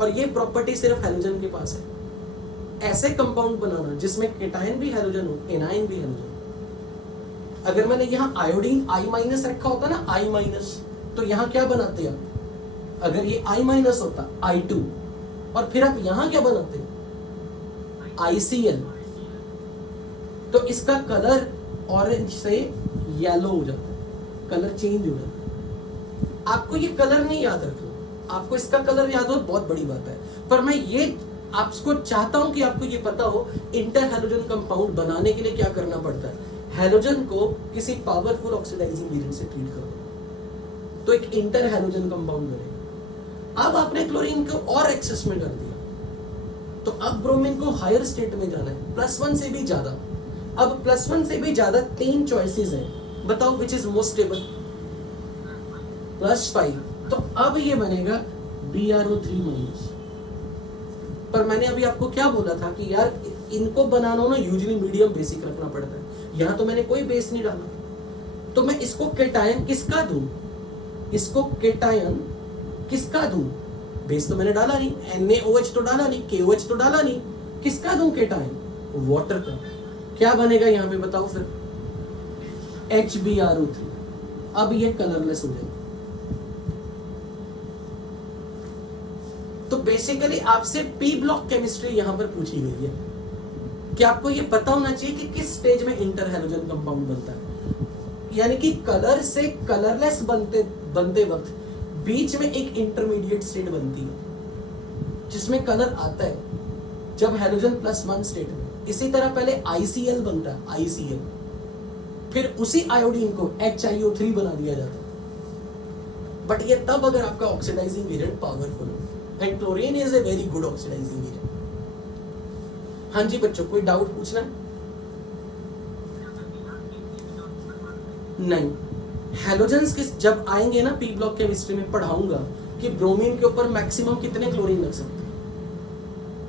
और ये प्रॉपर्टी सिर्फ हैलोजन के पास है। ऐसे कंपाउंड बनाना जिसमें केटायन भी हैलोजन हो, एनायन भी हैलोजन हो। अगर मैंने यहाँ आयोडीन I- रखा होता ना, I-, तो यहाँ क्या बनाते आप? अगर ये I- होता I2, और फिर आप यहाँ क्या बनाते? ICl। तो इसका कलर ऑरेंज से येलो हो जाता है, कलर चेंज हो जाता है। आपको ये कलर नहीं याद रखना, आपको इसका कलर याद हो बहुत बड़ी बात है, पर मैं ये आपको चाहता हूं कि आपको ये पता हो इंटर हैलोजन कंपाउंड बनाने के लिए क्या करना पड़ता है। हैलोजन को किसी पावरफुल ऑक्सीडाइजिंग एजेंट से ट्रीट करो तो एक इंटर हैलोजन कंपाउंड बनेगा। अब आपने क्लोरीन को और एक्सेस में कर दिया, तो अब ब्रोमीन को हायर स्टेट में जाना है, +1 से भी ज्यादा। अब +1 से भी ज्यादा 3 चॉइसेस हैं, बताओ विच इज मोस्ट स्टेबल? +5। तो अब ये बनेगा BrO3-। पर मैंने अभी आपको क्या बोला था कि यार इनको बनाना हो ना, यूजुअली मीडियम बेसिक रखना पड़ता है। यहां तो मैंने कोई बेस नहीं डाला, तो मैं इसको केटायन किसका दूं? इसको केटायन किसका दूं? बेस तो मैंने डाला नहीं, NaOH तो डाला नहीं, KOH तो डाला नहीं, किसका दूं केटायन? वाटर का। क्या बनेगा यहां पे बताओ फिर? HbRO3। अब ये कलरलेस हो जाएगा। तो बेसिकली आपसे पी ब्लॉक केमिस्ट्री यहां पर पूछी गई है कि आपको ये पता होना चाहिए कि किस स्टेज में इंटर हैलोजन कंपाउंड बनता है। यानी कि कलर से कलरलेस बनते वक्त बीच में एक इंटरमीडिएट स्टेट बनती है जिसमें कलर आता है जब हैलोजन +1 स्टेट में। इसी तरह पहले ICl बनता है, ICl, फिर उसी आयोडीन को HiO3 बना दिया जाता है। बट ये तब अगर आपका ऑक्सीडाइजिंग एजेंट पावरफुल हो, and chlorine is a very good oxidizing agent. हाँ जी बच्चों, कोई डाउट पूछना है? नहीं, हैलोजेंस किस जब आएंगे ना पी ब्लॉक केमिस्ट्री में पढ़ाऊंगा कि ब्रोमीन के ऊपर मैक्सिमम कितने क्लोरीन लग सकते हैं।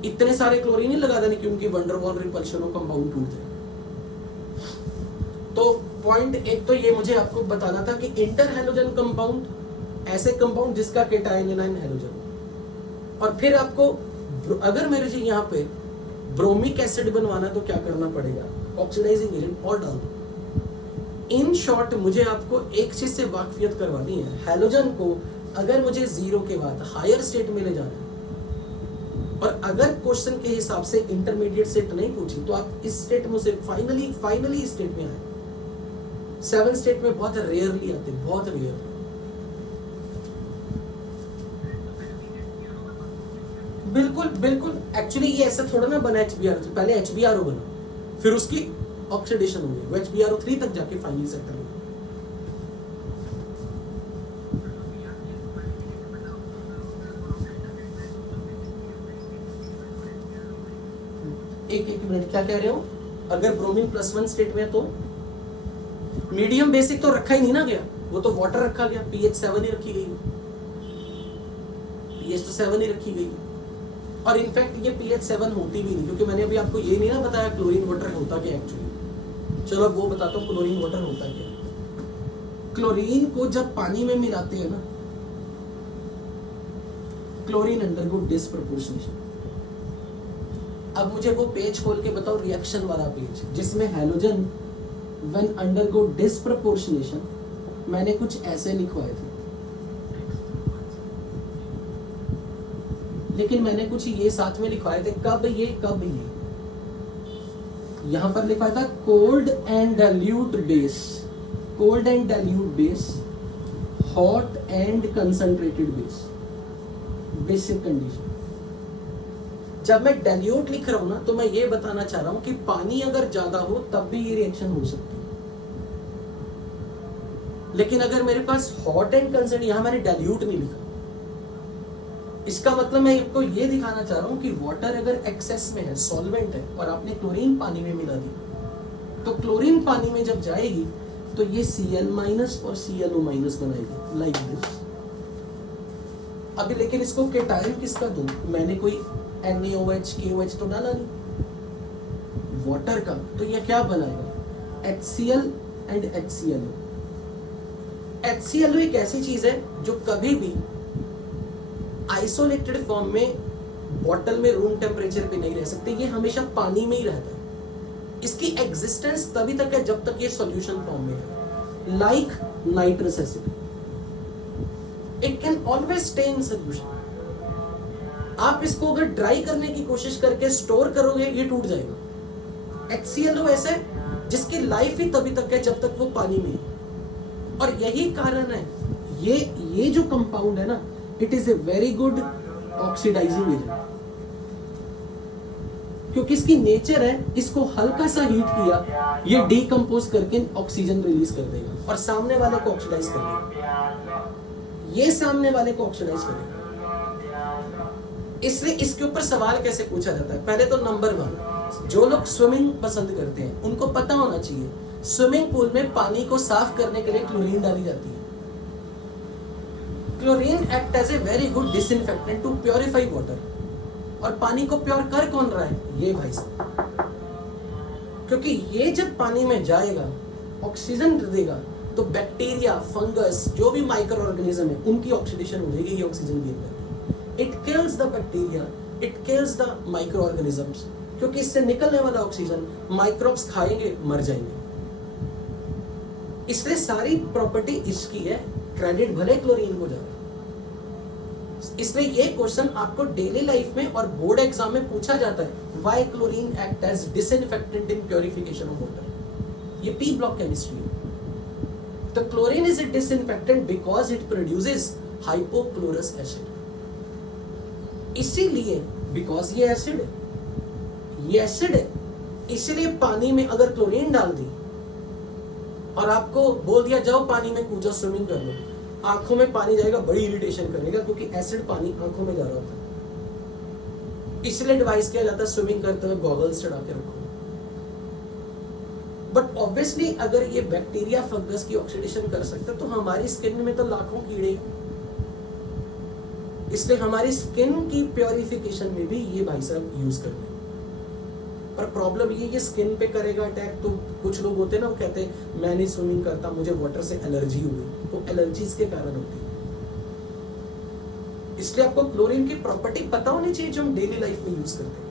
इतने सारे क्लोरीन नहीं लगा देने क्योंकि वंडरवॉल रिपल्शन और कंपाउंड टूट जाए। तो पॉइंट एक तो ये मुझे आपको बताना था कि इंटर हैलोजन कंपाउंड ऐसे कंपाउंड जिसका केटायन एनायन हैलोजन, और फिर आपको अगर मेरे जी यहाँ पे ब्रोमिक एसिड बनवाना तो क्या करना पड़ेगा? ऑक्सीडाइजिंग एजेंट और डाल दो। इन शॉर्ट मुझे आपको एक चीज से वाकफियत करवानी है, हैलोजन को अगर मुझे 0 के बाद हायर स्टेट में ले जाना है, और अगर क्वेश्चन के हिसाब से इंटरमीडिएट स्टेट नहीं पूछी तो आप इस स्टेट में से फाइनली स्टेट में आए। 7 स्टेट में बहुत रेयरली आते, बहुत रेयर। बिल्कुल बिल्कुल, एक्चुअली ये ऐसा थोड़ा ना बना HbRO3, पहले HbRO बना, फिर उसकी ऑक्सीडेशन हो गई, वो HbRO3 तक जाके फाइनली सेटल हो। एक मिनट, क्या कह रहे हो? अगर ब्रोमीन +1 स्टेट में तो मीडियम बेसिक तो रखा ही नहीं ना गया, वो तो वाटर रखा गया, pH 7 ही रखी गई, pH तो 7 ही रखी गई। और इनफैक्ट ये pH 7 होती भी नहीं, क्योंकि मैंने अभी आपको ये नहीं ना बताया क्लोरीन वाटर होता क्या एक्चुअली। चलो अब वो बताता हूँ क्लोरीन वाटर होता क्या। क्लोरीन को जब पानी में मिलाते हैं ना, क्लोरीन अंडरगो डिस्प्रपोर्शनेशन। अब मुझे वो पेज खोल के बताओ, रिएक्शन वाला पेज जिसमें हैलोजन व्हेन अंडरगो डिस्प्रपोर्शनेशन, मैंने कुछ ऐसे लिखवाए थे, लेकिन मैंने कुछ ये साथ में लिखवाए थे, कब ये कब ये। यहां पर लिखा था cold and dilute base, cold and dilute base, hot and concentrated base, basic condition. जब मैं डाइल्यूट लिख रहा हूं ना, तो मैं ये बताना चाह रहा हूं कि पानी अगर ज्यादा हो तब भी ये रिएक्शन हो सकती है, लेकिन अगर मेरे पास हॉट एंड कंसंट्रेटेड, यहां मैंने डाइल्यूट नहीं लिखा। इसका मतलब मैं आपको ये दिखाना चाह रहा हूं कि वाटर अगर एक्सेस में है, सॉल्वेंट है, और आपने क्लोरीन पानी में मिला दी, तो क्लोरीन पानी में जब जाएगी तो ये Cl- और ClO- बनाएगी, लाइक दिस। अभी लेकिन इसको केटायन किसका दूं? मैंने कोई NaOH KOH तो डाला नहीं, वाटर का, तो ये क्या बनाएगा, HCl एंड HClO। HClO एक ऐसी चीज है जो कभी भी आइसोलेटेड फॉर्म में बॉटल में रूम टेम्परेचर पे नहीं रह सकते, ये हमेशा पानी में ही रहता है। इसकी एग्जिस्टेंस तभी तक है जब तक ये सॉल्यूशन फॉर्म में है, like nitrous acid. It can always stay in solution. आप इसको अगर ड्राई करने की कोशिश करके स्टोर करोगे, ये टूट जाएगा। HClO ऐसा है जिसकी लाइफ ही तभी तक है जब तक वो पानी में है। और यही कारण है, ये जो कंपाउंड है ना, it is a very good oxidizing agent, क्योंकि इसकी नेचर है, इसको हल्का सा हीट किया, ये डीकंपोज करके ऑक्सीजन रिलीज कर देगा और सामने वाले को ऑक्सीडाइज कर देगा, ये सामने वाले को ऑक्सीडाइज करेगा। इसलिए इसके ऊपर सवाल कैसे पूछा जाता है, पहले तो नंबर 1, जो लोग स्विमिंग पसंद करते हैं उनको पता होना चाहिए स्विमिंग पूल में पानी को साफ करने के लिए क्लोरीन डाली जाती है। Chlorine act as a very good disinfectant to purify water. और पानी को प्योर कर कौन रहा है, ये भाई साहब, क्योंकि ये जब पानी में जाएगा ऑक्सीजन देगा तो बैक्टीरिया, फंगस, जो भी माइक्रो ऑर्गेनिज्म है उनकी ऑक्सीडेशन हो जाएगी, ये ऑक्सीजन देगा। It kills the bacteria, it kills the micro organisms, क्योंकि इससे निकलने वाला ऑक्सीजन माइक्रोब्स खाएंगे, मर जाएंगे। इसलिए सारी प्रॉपर्टी इसकी है, क्रेडिट भले क्लोरीन को जा रहा है। इसलिए ये क्वेश्चन आपको डेली लाइफ में और बोर्ड एग्जाम में पूछा जाता है, why chlorine act as disinfectant in purification of water. ये पी ब्लॉक केमिस्ट्री है। तो chlorine is a disinfectant because it produces hypochlorous acid. इसीलिए बिकॉज ये एसिड है, ये एसिड है, इसलिए पानी में अगर क्लोरीन डाल दी और आपको बोल दिया जाओ पानी में कूदो, स्विमिंग कर लो, आंखों में पानी जाएगा, बड़ी इरिटेशन करेगा, क्योंकि एसिड पानी आंखों में जा रहा होता है। इसलिए एडवाइस किया जाता है स्विमिंग करते हुए गॉगल्स चढ़ा के रखो। बट ऑब्वियसली अगर ये बैक्टीरिया, फंगस की ऑक्सीडेशन कर सकता है तो हमारी स्किन में तो लाखों कीड़े, इसलिए हमारी स्किन की प्योरिफिकेशन में भी ये भाई साहब यूज करते हैं। पर प्रॉब्लम ये स्किन पे करेगा अटैक, तो कुछ लोग होते हैं ना, वो कहते हैं मैं नहीं स्विमिंग करता, मुझे वाटर से एलर्जी हुई, तो एलर्जीज के कारण होती है। इसलिए आपको क्लोरीन की प्रॉपर्टी पता होनी चाहिए जो हम डेली लाइफ में यूज करते हैं।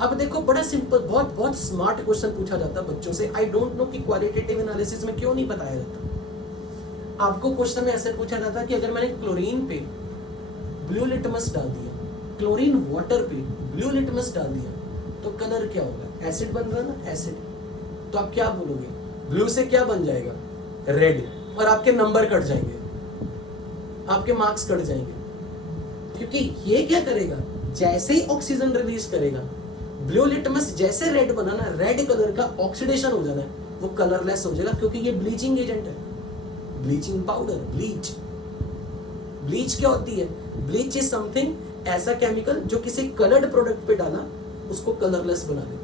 अब देखो, बड़ा सिंपल, बहुत बहुत स्मार्ट क्वेश्चन पूछा जाता है बच्चों से। आई डोंट नो कि क्वालिटेटिव एनालिसिस में क्यों नहीं बताया जाता। आपको क्वेश्चन में ऐसे पूछा जाता है कि अगर मैंने क्लोरीन पे ब्लू लिटमस डाल दिया, क्लोरीन वाटर पे ब्लू लिटमस डाल दिया, तो कलर क्या होगा, एसिड बन रहा ना, एसिड। तो आप क्या बोलोगे, ब्लू से क्या बन जाएगा, रेड, और आपके नंबर कट जाएंगे, आपके मार्क्स कट जाएंगे। क्योंकि ये क्या करेगा, जैसे ही ऑक्सीजन रिलीज करेगा, ब्लू लिटमस जैसे रेड बना ना, रेड कलर का ऑक्सीडेशन हो जाना है, वो कलरलेस हो जाएगा, क्योंकि ये ब्लीचिंग एजेंट है, ब्लीचिंग पाउडर, ब्लीच। ब्लीच क्या होती है, ब्लीच इज समथिंग, ऐसा केमिकल जो किसी कलर्ड प्रोडक्ट पे डाला उसको कलरलेस बना दे।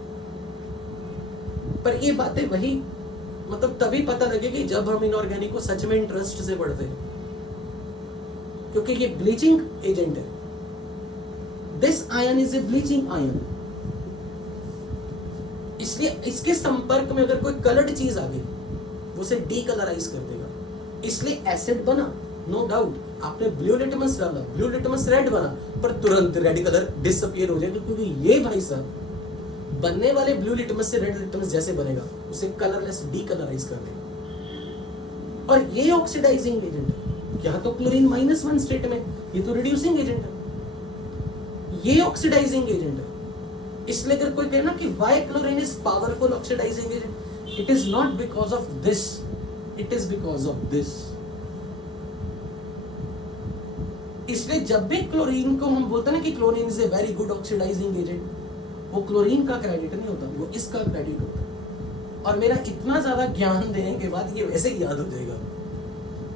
पर ये बातें वही, मतलब तभी पता लगेगी जब हम इनऑर्गेनिक को सच में इंटरेस्ट से पढ़ते हैं, क्योंकि ये ब्लीचिंग एजेंट है। This ion is a bleaching ion. इसलिए इसके संपर्क में अगर कोई कलर्ड चीज आ गई, वो उसे डीकलराइज कर देगा। इसलिए एसिड बना, नो डाउट। आपने ब्लू लिटमस डाला, ब्लू लिटमस रेड बना, पर तुरंत रेड कलर डिसअपियर हो जाएगा, क्योंकि ये भाई साहब बनने वाले ब्लू लिटमस से रेड लिटमस जैसे बनेगा, उसे कलरलेस डीकलराइज कर देगा। और ये ऑक्सीडाइजिंग एजेंट है। क्या तो क्लोरीन -1 स्टेट में, ये तो रिड्यूसिंग एजेंट है, ये ऑक्सीडाइजिंग एजेंट है। इसलिए अगर कोई कहना कि why chlorine is powerful oxidizing agent, it is not because of this, it is because of this. इसलिए जब भी क्लोरीन को हम बोलते हैं ना कि chlorine is a very good oxidizing agent, वो क्लोरीन का क्रेडिट नहीं होता, वो इसका क्रेडिट होता है। और मेरा इतना ज्यादा ज्ञान देने के बाद ये वैसे ही याद हो जाएगा।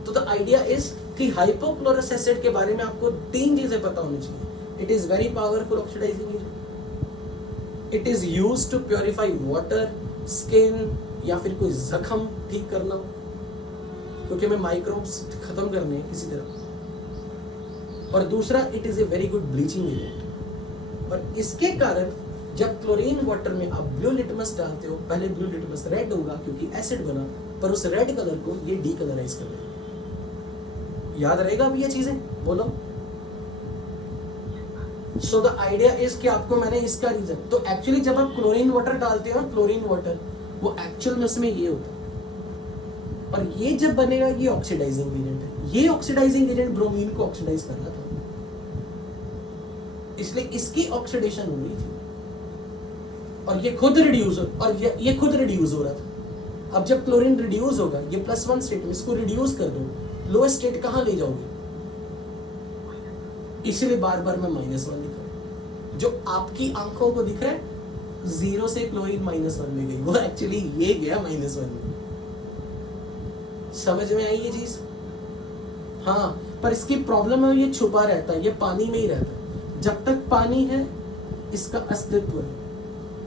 तो द आइडिया इज कि हाइपोक्लोरस एसिड के बारे में आपको 3 चीजें पता होनी चाहिए। It is very powerful oxidizing agent, it is used to purify water, skin, या फिर कोई जख्म ठीक करना, क्योंकि हमें माइक्रोब्स खत्म करने हैं किसी तरह। और दूसरा, it is a very good bleaching agent. और इसके कारण जब क्लोरीन वाटर में आप ब्लू लिटमस डालते हो, पहले ब्लू लिटमस रेड होगा क्योंकि एसिड बना, पर उस रेड कलर को ये डीकलराइज कर देगा। याद रहेगा अभी ये चीजें? बोलो। सो द आइडिया इज कि आपको मैंने इसका रीजन, तो एक्चुअली जब आप क्लोरीन वाटर डालते हो, क्लोरीन वाटर, वो एक्चुअल में उसमें ये होता है, और ये जब बनेगा ये ऑक्सीडाइजिंग एजेंट है। ये ऑक्सीडाइजिंग एजेंट ब्रोमीन को ऑक्सीडाइज कर रहा था, इसलिए इसकी ऑक्सीडेशन हो रही थी और ये खुद रिड्यूस और ये खुद रिड्यूस हो रहा था। अब जब क्लोरीन रिड्यूस होगा, ये +1 स्टेट में, इसको रिड्यूस कर दो, लोएस्ट स्टेट कहां ले जाओगे? इसलिए बार बार मैं -1 लिख रहा हूं। जो आपकी आंखों को दिख रहा है 0 से क्लोरीन -1 में गई, वो एक्चुअली ये गया -1 में। समझ में आई ये चीज? हाँ, पर इसकी प्रॉब्लम है ये छुपा रहता है, ये पानी में ही रहता है। जब तक पानी है इसका अस्तित्व है,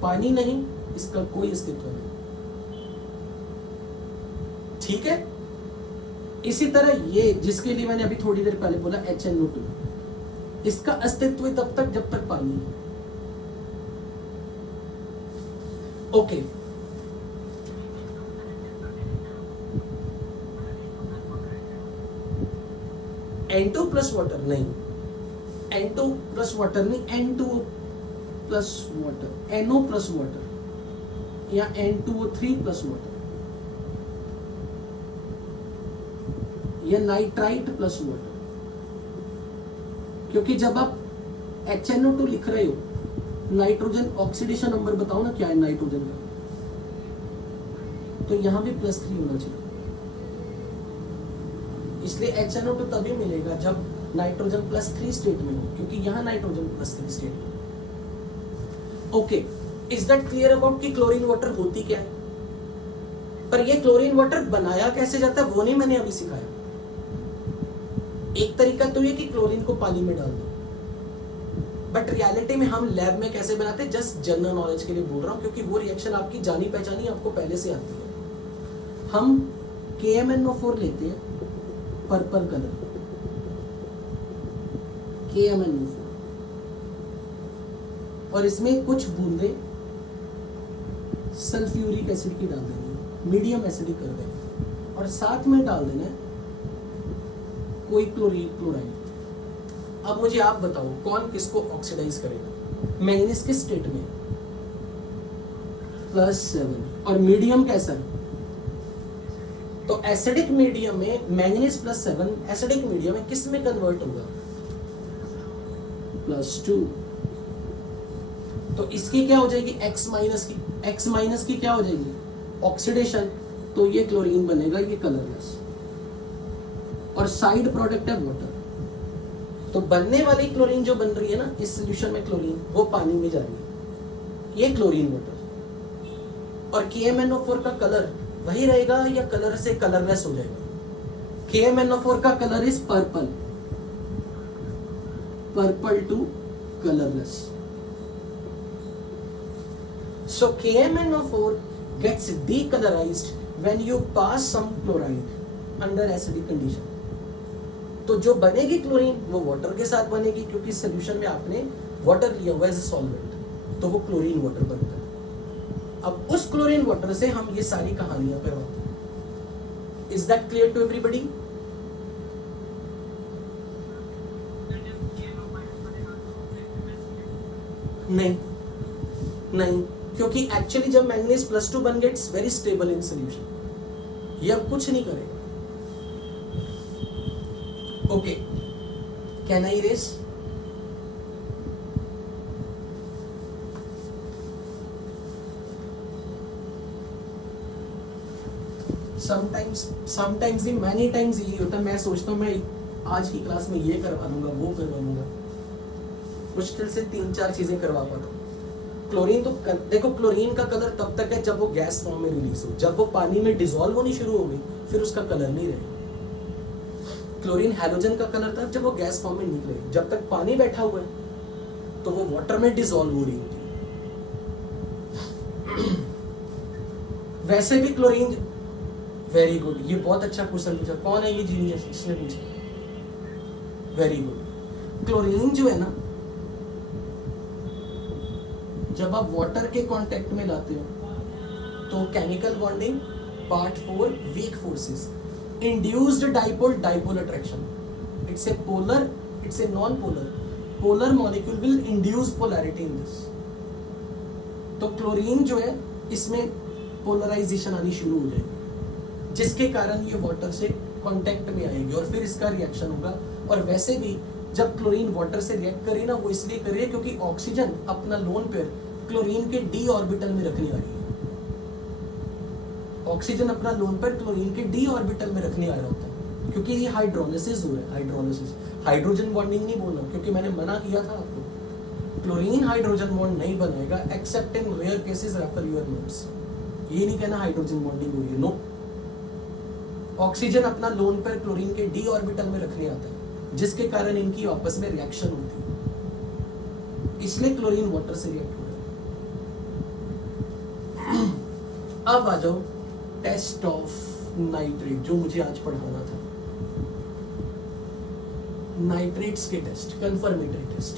पानी नहीं इसका कोई अस्तित्व नहीं। ठीक है? इसी तरह ये जिसके लिए मैंने अभी थोड़ी देर पहले बोला HNO2, इसका अस्तित्व तब तक जब तक पानी है। ओके, N2 प्लस वाटर नहीं, N2 प्लस वाटर नहीं, N2O plus water, NO plus water या N2O3 प्लस वाटर या नाइट्राइट प्लस वाटर। क्योंकि जब आप HNO2 लिख रहे हो, नाइट्रोजन ऑक्सीडेशन नंबर बताओ ना क्या है नाइट्रोजन का, तो यहां भी +3 होना चाहिए। इसलिए HNO2 तभी मिलेगा जब नाइट्रोजन +3 स्टेट में हो, क्योंकि यहां नाइट्रोजन +3 स्टेट में। Okay, is that clear about कि क्लोरीन वाटर होती क्या है? पर ये क्लोरीन वाटर बनाया कैसे जाता है वो नहीं मैंने अभी सिखाया। एक तरीका तो ये कि क्लोरीन को पानी में डाल दो, बट रियलिटी में हम लैब में कैसे बनाते हैं, जस्ट जनरल नॉलेज के लिए बोल रहा हूं, क्योंकि वो रिएक्शन आपकी जानी पहचानी आपको पहले से आती है। हम KMnO4 लेते हैं, पर्पल कलर KMnO4, और इसमें कुछ बूंदे सल्फ्यूरिक एसिड की डाल देंगे, मीडियम एसिडिक कर देंगे, और साथ में डाल देना है कोई क्लोराइड। अब मुझे आप बताओ कौन किसको ऑक्सीडाइज करेगा? मैंगनीज किस स्टेट में? +7, और मीडियम कैसा है? तो एसिडिक मीडियम में मैंगनीज +7 एसिडिक मीडियम में किस में कन्वर्ट होगा? +2। तो इसकी क्या हो जाएगी? X माइनस की क्या हो जाएगी? ऑक्सीडेशन। तो ये क्लोरीन बनेगा, ये कलरलेस, और साइड प्रोडक्ट है वाटर। तो बनने वाली क्लोरीन जो बन रही है ना इस सॉल्यूशन में, क्लोरीन वो पानी में जा रही है, ये क्लोरीन वाटर। और KMnO4 का कलर वही रहेगा या कलर से कलरलेस हो जाएगा? KMnO4 का colour is purple, purple to colourless. So KMnO4 gets decolorized when you pass some chloride under acidic condition. तो जो बनेगी क्लोरीन वो वाटर के साथ बनेगी, क्योंकि सॉल्यूशन में आपने वाटर लिया हुआ एज ए सॉल्वेंट, तो वो क्लोरीन वाटर बनता है। अब उस क्लोरीन वाटर से हम ये सारी कहानियां करवाते हैं। Is that clear to everybody? नहीं नहीं, क्योंकि एक्चुअली जब मैंगनीज +2 बन गया it's very stable in solution, ये अब कुछ नहीं करेगा। Okay, can I erase? Sometimes ही मैनी टाइम्स यही होता है। मैं सोचता हूँ मैं आज की क्लास में ये करवा लूंगा, वो करवा लूंगा, मुश्किल से 3-4 चीजें करवा पाता हूँ। क्लोरीन तो देखो, क्लोरीन का कलर तब तक है जब वो गैस फॉर्म में रिलीज हो। जब वो पानी में डिसॉल्व होनी शुरू होगी फिर उसका कलर नहीं रहेगा। क्लोरीन हैलोजन का कलर था जब वो गैस फॉर्म में निकले। जब तक पानी बैठा हुआ है तो वो वाटर में डिसॉल्व हो रही होती है। वैसे भी क्लोरीन, वेरी गुड, ये बहुत अच्छा क्वेश्चन पूछा। कौन है ये जीनियस इसने पूछा? Very good. क्लोरीन जो है ना, जब आप वाटर के कांटेक्ट में लाते हो तो chemical bonding, part 4 weak forces, induced dipole dipole attraction, it's a polar, it's a non polar, polar molecule will induce polarity in this. तो क्लोरीन जो है इसमें पोलराइजेशन आनी शुरू हो जाएगी, जिसके कारण ये वाटर से कांटेक्ट में आएगी और फिर इसका रिएक्शन होगा। और वैसे भी जब क्लोरीन वाटर से रिएक्ट करी ना, वो इसलिए करी है क्योंकि ऑक्सीजन अपना लोन पेयर क्लोरीन के डी ऑर्बिटल में रखने आ रही है। ऑक्सीजन अपना लोन पेयर क्लोरीन के डी ऑर्बिटल में रखने आ रहा होता है, क्योंकि ये हाइड्रोलिसिस हो रहा है। हाइड्रोलिसिस, हाइड्रोजन बॉन्डिंग नहीं बोलना, क्योंकि मैंने मना किया था आपको, क्लोरीन हाइड्रोजन बॉन्ड नहीं बनाएगा except in rare cases, refer your notes. ये नहीं कहना हाइड्रोजन बॉन्डिंग हो रही है, नो। ऑक्सीजन अपना लोन पेयर क्लोरीन के डी ऑर्बिटल में रखने आता है, जिसके कारण इनकी आपस में रिएक्शन होती है, इसलिए क्लोरीन वाटर से रिएक्ट हो रहा है। अब आ जाओ टेस्ट ऑफ नाइट्रेट, जो मुझे आज पढ़ाना था। नाइट्रेट्स के टेस्ट, कंफर्मेटरी टेस्ट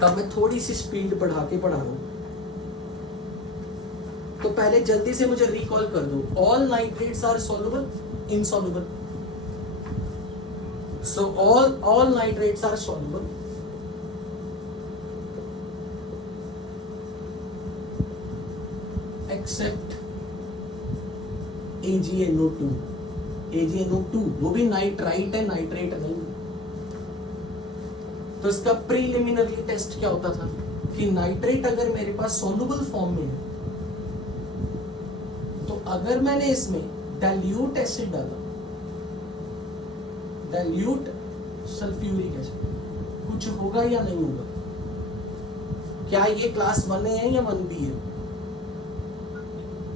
का मैं थोड़ी सी स्पीड बढ़ा रहा हूं, तो पहले जल्दी से मुझे रिकॉल कर दो। All nitrates are soluble, insoluble. So all nitrates are soluble, except AgNO2। AgNO2 वो भी नाइट्राइट है, नाइट्रेट नहीं। तो इसका प्रीलिमिनरी टेस्ट क्या होता था कि नाइट्रेट अगर मेरे पास सॉल्युबल फॉर्म में है, तो अगर मैंने इसमें डाइल्यूट एसिड डाला, डाइल्यूट सल्फ्यूरिक एसिड, कुछ होगा या नहीं होगा? क्या ये क्लास 1A है या 1B है?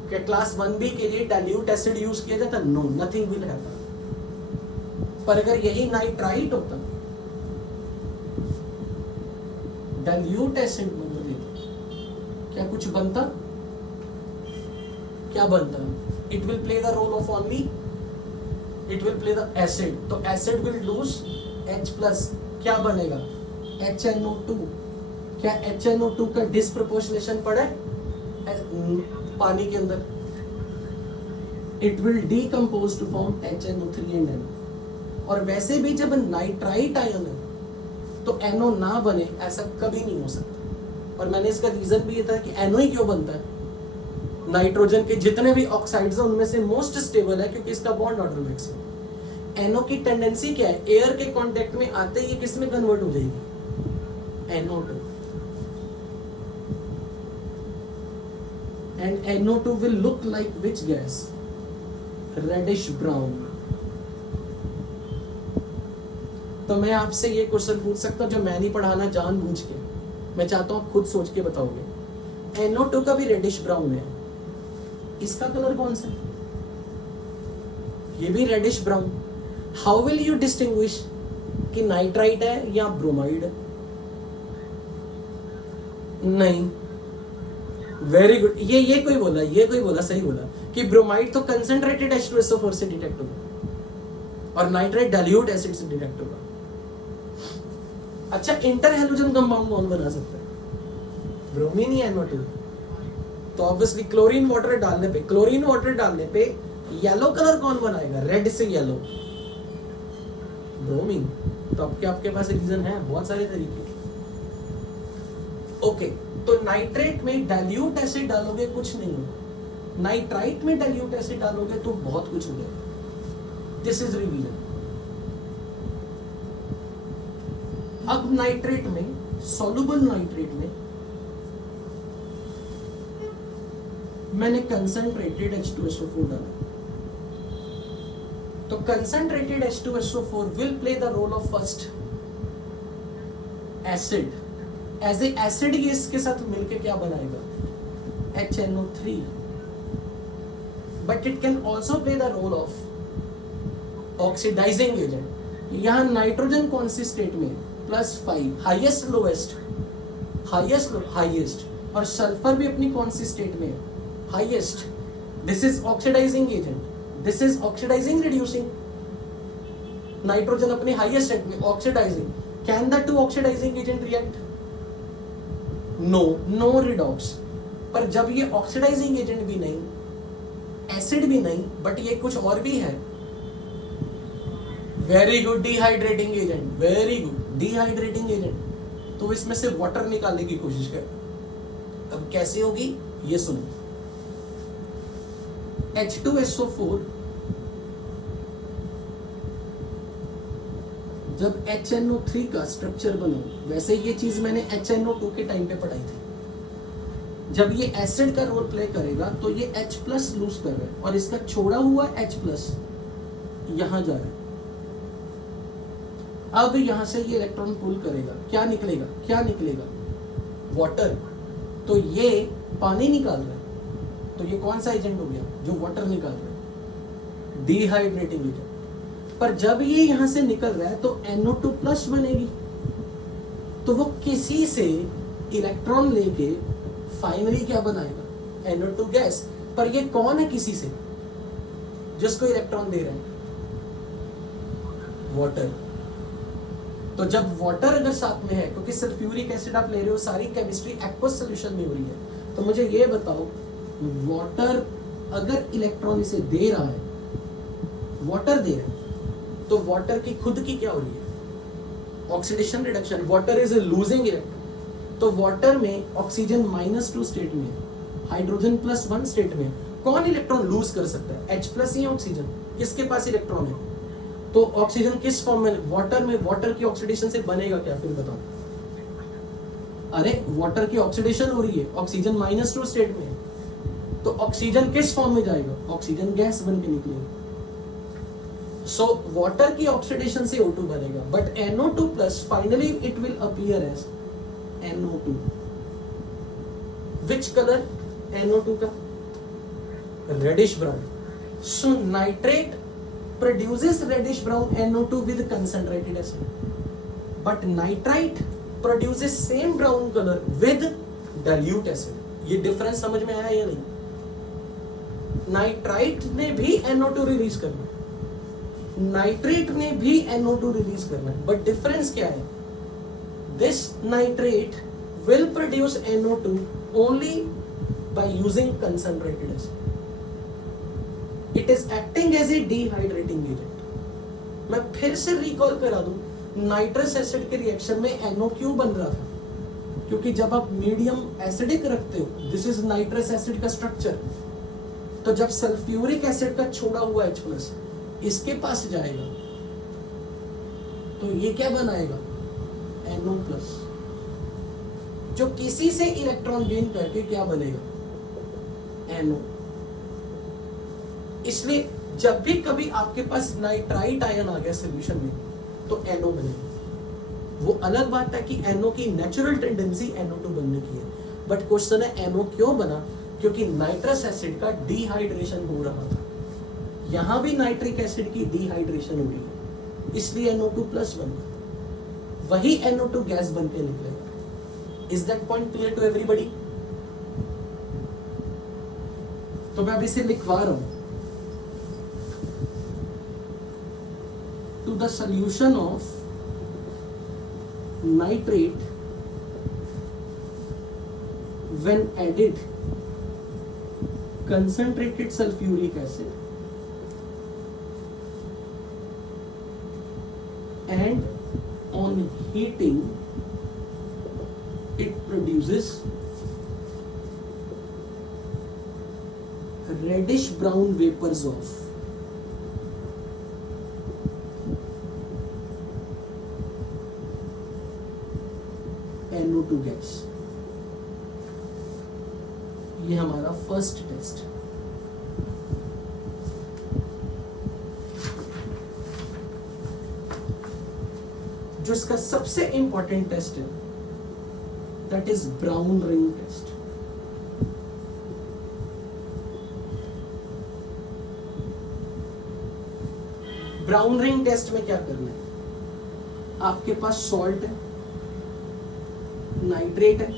क्या क्लास 1B के लिए डाइल्यूट एसिड यूज किया जाता? No, nothing will happen. पर अगर यही नाइट्राइट होता, डाइल्यूट एसिड मतलब लेते, क्या कुछ बनता? क्या बनता? It will play the role of only, it will play the acid. तो एसिड विल लूज H+, क्या बनेगा? HNO2। क्या HNO2 का डिस्प्रपोर्शनेशन पड़ा है पानी के अंदर? It will decompose to form HNO3 and N। और वैसे भी जब नाइट्राइट आयन है तो NO ना बने, ऐसा कभी नहीं हो सकता। और मैंने इसका रीजन भी ये था कि NO ही क्यों बनता है। नाइट्रोजन के जितने भी ऑक्साइड्स हैं उनमें से मोस्ट स्टेबल है, क्योंकि इसका बॉन्ड ऑर्डर फिक्स है। NO की टेंडेंसी क्या है? एयर के कांटेक्ट में आते ही किस में कन्वर्ट हो जाएगी? NO2। and NO2 will look like which gas? Reddish brown। तो मैं आपसे ये क्वेश्चन पूछ सकता हूं जो मैं नहीं पढ़ाना जानबूझ के, मैं चाहता हूं आप खुद सोच के बताओगे। NO2 का भी रेडिश ब्राउन है, इसका कलर कौन सा? ये भी reddish brown. How will you distinguish कि नाइट्राइट है या ब्रोमाइड है? नहीं, वेरी गुड। ये कोई बोला सही बोला कि ब्रोमाइड तो कंसंट्रेटेड H2SO4 से डिटेक्ट होगा और नाइट्रेट डाइल्यूट एसिड से डिटेक्ट होगा। अच्छा, इंटर हैलोजन कंपाउंड कौन बना सकता है? ब्रोमीन या NO2। तो ऑब्वियसली क्लोरीन वाटर डालने पे येलो कलर कौन बनाएगा? रेड से येलो, ब्रोमीन। तो आपके पास रीजन है, बहुत सारे तरीके। ओके, तो नाइट्रेट में डाइल्यूट एसिड डालोगे कुछ नहीं होगा, नाइट्राइट में डाइल्यूट एसिड डालोगे तो बहुत कुछ हो जाएगा। This is revision. अब नाइट्रेट में, सॉल्युबल नाइट्रेट में मैंने कंसंट्रेटेड H2SO4 डाला, तो concentrated H2SO4 will play the role of first acid. As a acid ये इसके साथ मिलकर क्या बनाएगा? HNO3। But it can also play the role of oxidizing agent. यहां नाइट्रोजन कौन सी स्टेट में? +5, हाईएस्ट लोएस्ट, हाईएस्ट। और सल्फर भी अपनी कौन सी स्टेट में है? Highest. This is oxidizing agent, this is oxidizing reducing. Nitrogen अपनी हाईएस्ट स्टेट में oxidizing. Can the two oxidizing agent react? No redox. पर जब ये ऑक्सीडाइजिंग एजेंट भी नहीं, एसिड भी नहीं, बट ये कुछ और भी है, very good, dehydrating agent, very good, dehydrating agent. तो इसमें से वाटर निकालने की कोशिश कर। अब कैसे होगी ये सुनो। H2SO4 जब HNO3 का स्ट्रक्चर बना, वैसे ये चीज मैंने HNO2 के टाइम पे पढ़ाई थी। जब ये एसिड का रोल प्ले करेगा तो ये H+ लूज कर रहा है और इसका छोड़ा हुआ H+ यहां जा रहा है। अब यहां से ये इलेक्ट्रॉन पुल करेगा, क्या निकलेगा, क्या निकलेगा, वाटर। तो ये पानी निकाल रहा है, तो ये कौन सा एजेंट हो गया जो वाटर निकाल रहा है, डिहाइड्रेटिंग एजेंट। पर जब ये यहां से निकल रहा है तो NO2+ बनेगी, तो वो किसी से इलेक्ट्रॉन लेके फाइनली क्या बनाएगा, NO2 गैस। पर ये कौन है किसी से जिसको इलेक्ट्रॉन दे रहा है, वाटर। तो जब वाटर अगर साथ में है, क्योंकि सल्फ्यूरिक एसिड आप ले रहे हो, सारी केमिस्ट्री एक्वस सॉल्यूशन में हो रही है, तो मुझे ये बताओ, वाटर अगर इलेक्ट्रॉन इसे दे रहा है, वाटर दे रहा है, तो वाटर की खुद की क्या हो रही है, oxidation reduction. Water is losing electron. तो वाटर में ऑक्सीजन -2 स्टेट में, हाइड्रोजन +1 स्टेट में, कौन इलेक्ट्रॉन लूज कर सकता है, H+ या ऑक्सीजन, किसके पास इलेक्ट्रॉन है। तो ऑक्सीजन किस फॉर्म में, वाटर में, वाटर की ऑक्सीडेशन से बनेगा क्या, फिर बताओ। अरे वाटर की ऑक्सीडेशन हो रही है, ऑक्सीजन -2 स्टेट में, तो ऑक्सीजन किस फॉर्म में जाएगा, ऑक्सीजन गैस बन के निकलेगा। सो वाटर की ऑक्सीडेशन से O2 बनेगा, but NO2+ finally it will appear as NO2। Which colour, NO2 का reddish brown. So nitrate produces reddish brown NO2 with concentrated acid, but nitrite produces same brown color with dilute acid। ये difference समझ में आया या नहीं। Nitrite ने भी NO2 release करना है, नाइट्रेट ने भी NO2 रिलीज करना है, बट डिफरेंस क्या है, this nitrate will produce NO2 only by using concentrated acid। It is acting as a dehydrating agent। मैं फिर से रिकॉल करा दूं, नाइट्रस एसिड के रिएक्शन में NO क्यों बन रहा था, क्योंकि जब आप मीडियम एसिडिक रखते हो, दिस इज नाइट्रस एसिड का स्ट्रक्चर, तो जब सल्फ्यूरिक एसिड का छोड़ा हुआ H+ इसके पास जाएगा तो ये क्या बनाएगा, NO+, जो किसी से इलेक्ट्रॉन गेन करके क्या बनेगा, NO। इसलिए जब भी कभी आपके पास नाइट्राइट आयन आ गया सॉल्यूशन में तो NO बनेगा। वो अलग बात है कि NO की नेचुरल टेंडेंसी NO2 बनने की है, बट क्वेश्चन है NO क्यों बना, क्योंकि नाइट्रस एसिड का डिहाइड्रेशन हो रहा था। यहां भी नाइट्रिक एसिड की डिहाइड्रेशन हो रही है, इसलिए NO2+ बना, वही NO2 गैस बन के निकलेगा। Is that point clear to everybody. तो मैं अब इसे लिखवा रहा हूं, to the solution of nitrate when added concentrated sulfuric acid and on heating it produces reddish brown vapors of NO2 gas. ये हमारा फर्स्ट टेस्ट। जो इसका सबसे इंपॉर्टेंट टेस्ट है, that is brown ring test. Brown ring test में क्या करना है, आपके पास सॉल्ट है, नाइट्रेट है,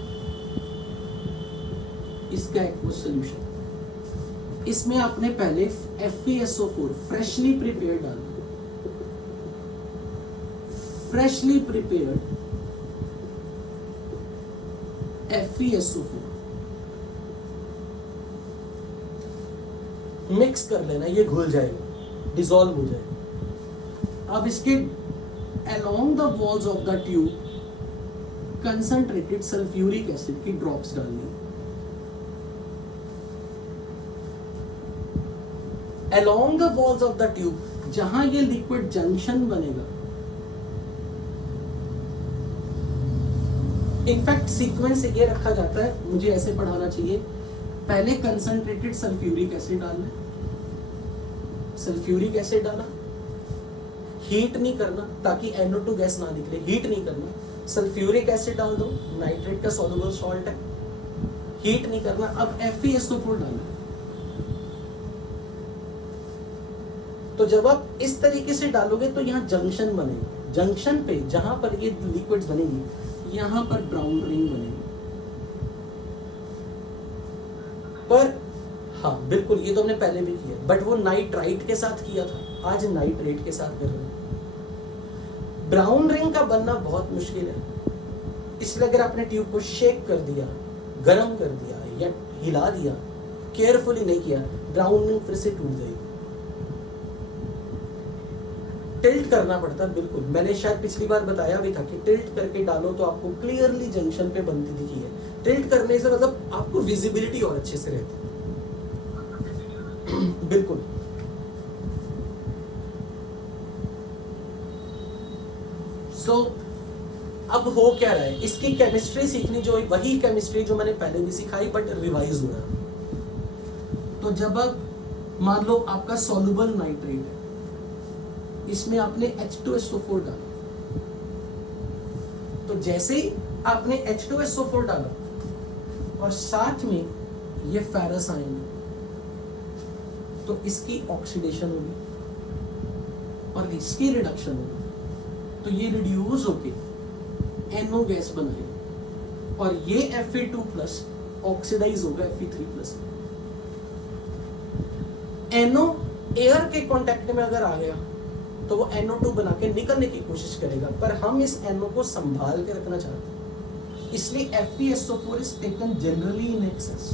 इसका एक्वस सॉल्यूशन, इसमें आपने पहले FeSO4 फ्रेशली प्रिपेयर्ड डालना, फ्रेशली प्रिपेयर्ड FeSO4 मिक्स कर लेना, ये घुल जाएगा, डिसॉल्व हो जाएगा। अब इसके along the walls of the tube concentrated sulfuric acid की ड्रॉप्स डालनी। along the walls of the tube, जहां ये लिक्विड जंक्शन बनेगा, इनफैक्ट सीक्वेंस ये रखा जाता है, मुझे ऐसे पढ़ाना चाहिए, पहले कंसंट्रेटेड सल्फ्यूरिक एसिड डालना, सल्फ्यूरिक एसिड डाला, हीट नहीं करना ताकि NO2 गैस ना निकले, हीट नहीं करना, सल्फ्यूरिक एसिड डाल दो, नाइट्रेट का सॉल्युबल सॉल्ट है, हीट नहीं करना। अब FeSO4 डालना। तो जब आप इस तरीके से डालोगे तो यहाँ जंक्शन बनेगी, जंक्शन पे जहां पर ये लिक्विड्स बनेगी, यहां पर ब्राउन रिंग बनेगी। पर हाँ बिल्कुल, ये तो हमने पहले भी किया, बट वो नाइट्राइट के साथ किया था, आज नाइट्रेट के साथ कर रहे हैं। ब्राउन रिंग का बनना बहुत मुश्किल है, इसलिए अगर आपने ट्यूब को शेक कर दिया, गर्म कर दिया या हिला दिया, केयरफुली नहीं किया, ब्राउन रिंग फिर से टूट जाएगी। टिल्ट करना पड़ता है, बिल्कुल मैंने शायद पिछली बार बताया भी था कि टिल्ट करके डालो तो आपको क्लियरली जंक्शन पे बनती दिखी है। टिल्ट करने से मतलब आपको विजिबिलिटी और अच्छे से रहती है। बिल्कुल अब हो क्या रहा है, इसकी केमिस्ट्री सीखनी, जो वही केमिस्ट्री जो मैंने पहले भी सिखाई बट रिवाइज हो रहा है। तो जब मान लो आपका सॉल्युबल नाइट्रेट है, इसमें आपने H2SO4 डाला, तो जैसे ही आपने H2SO4 डाला और साथ में ये फेरस आयन, तो इसकी ऑक्सीडेशन होगी और इसकी रिडक्शन होगी, तो ये रिड्यूस होके NO गैस बनाएगा और ये Fe2+ ऑक्सीडाइज होगा Fe3+। NO एयर के कांटेक्ट में अगर आ गया तो वो NO2 बना के निकलने की कोशिश करेगा, पर हम इस NO को संभाल के रखना चाहते हैं, इसलिए FeSO4 is taken generally in excess.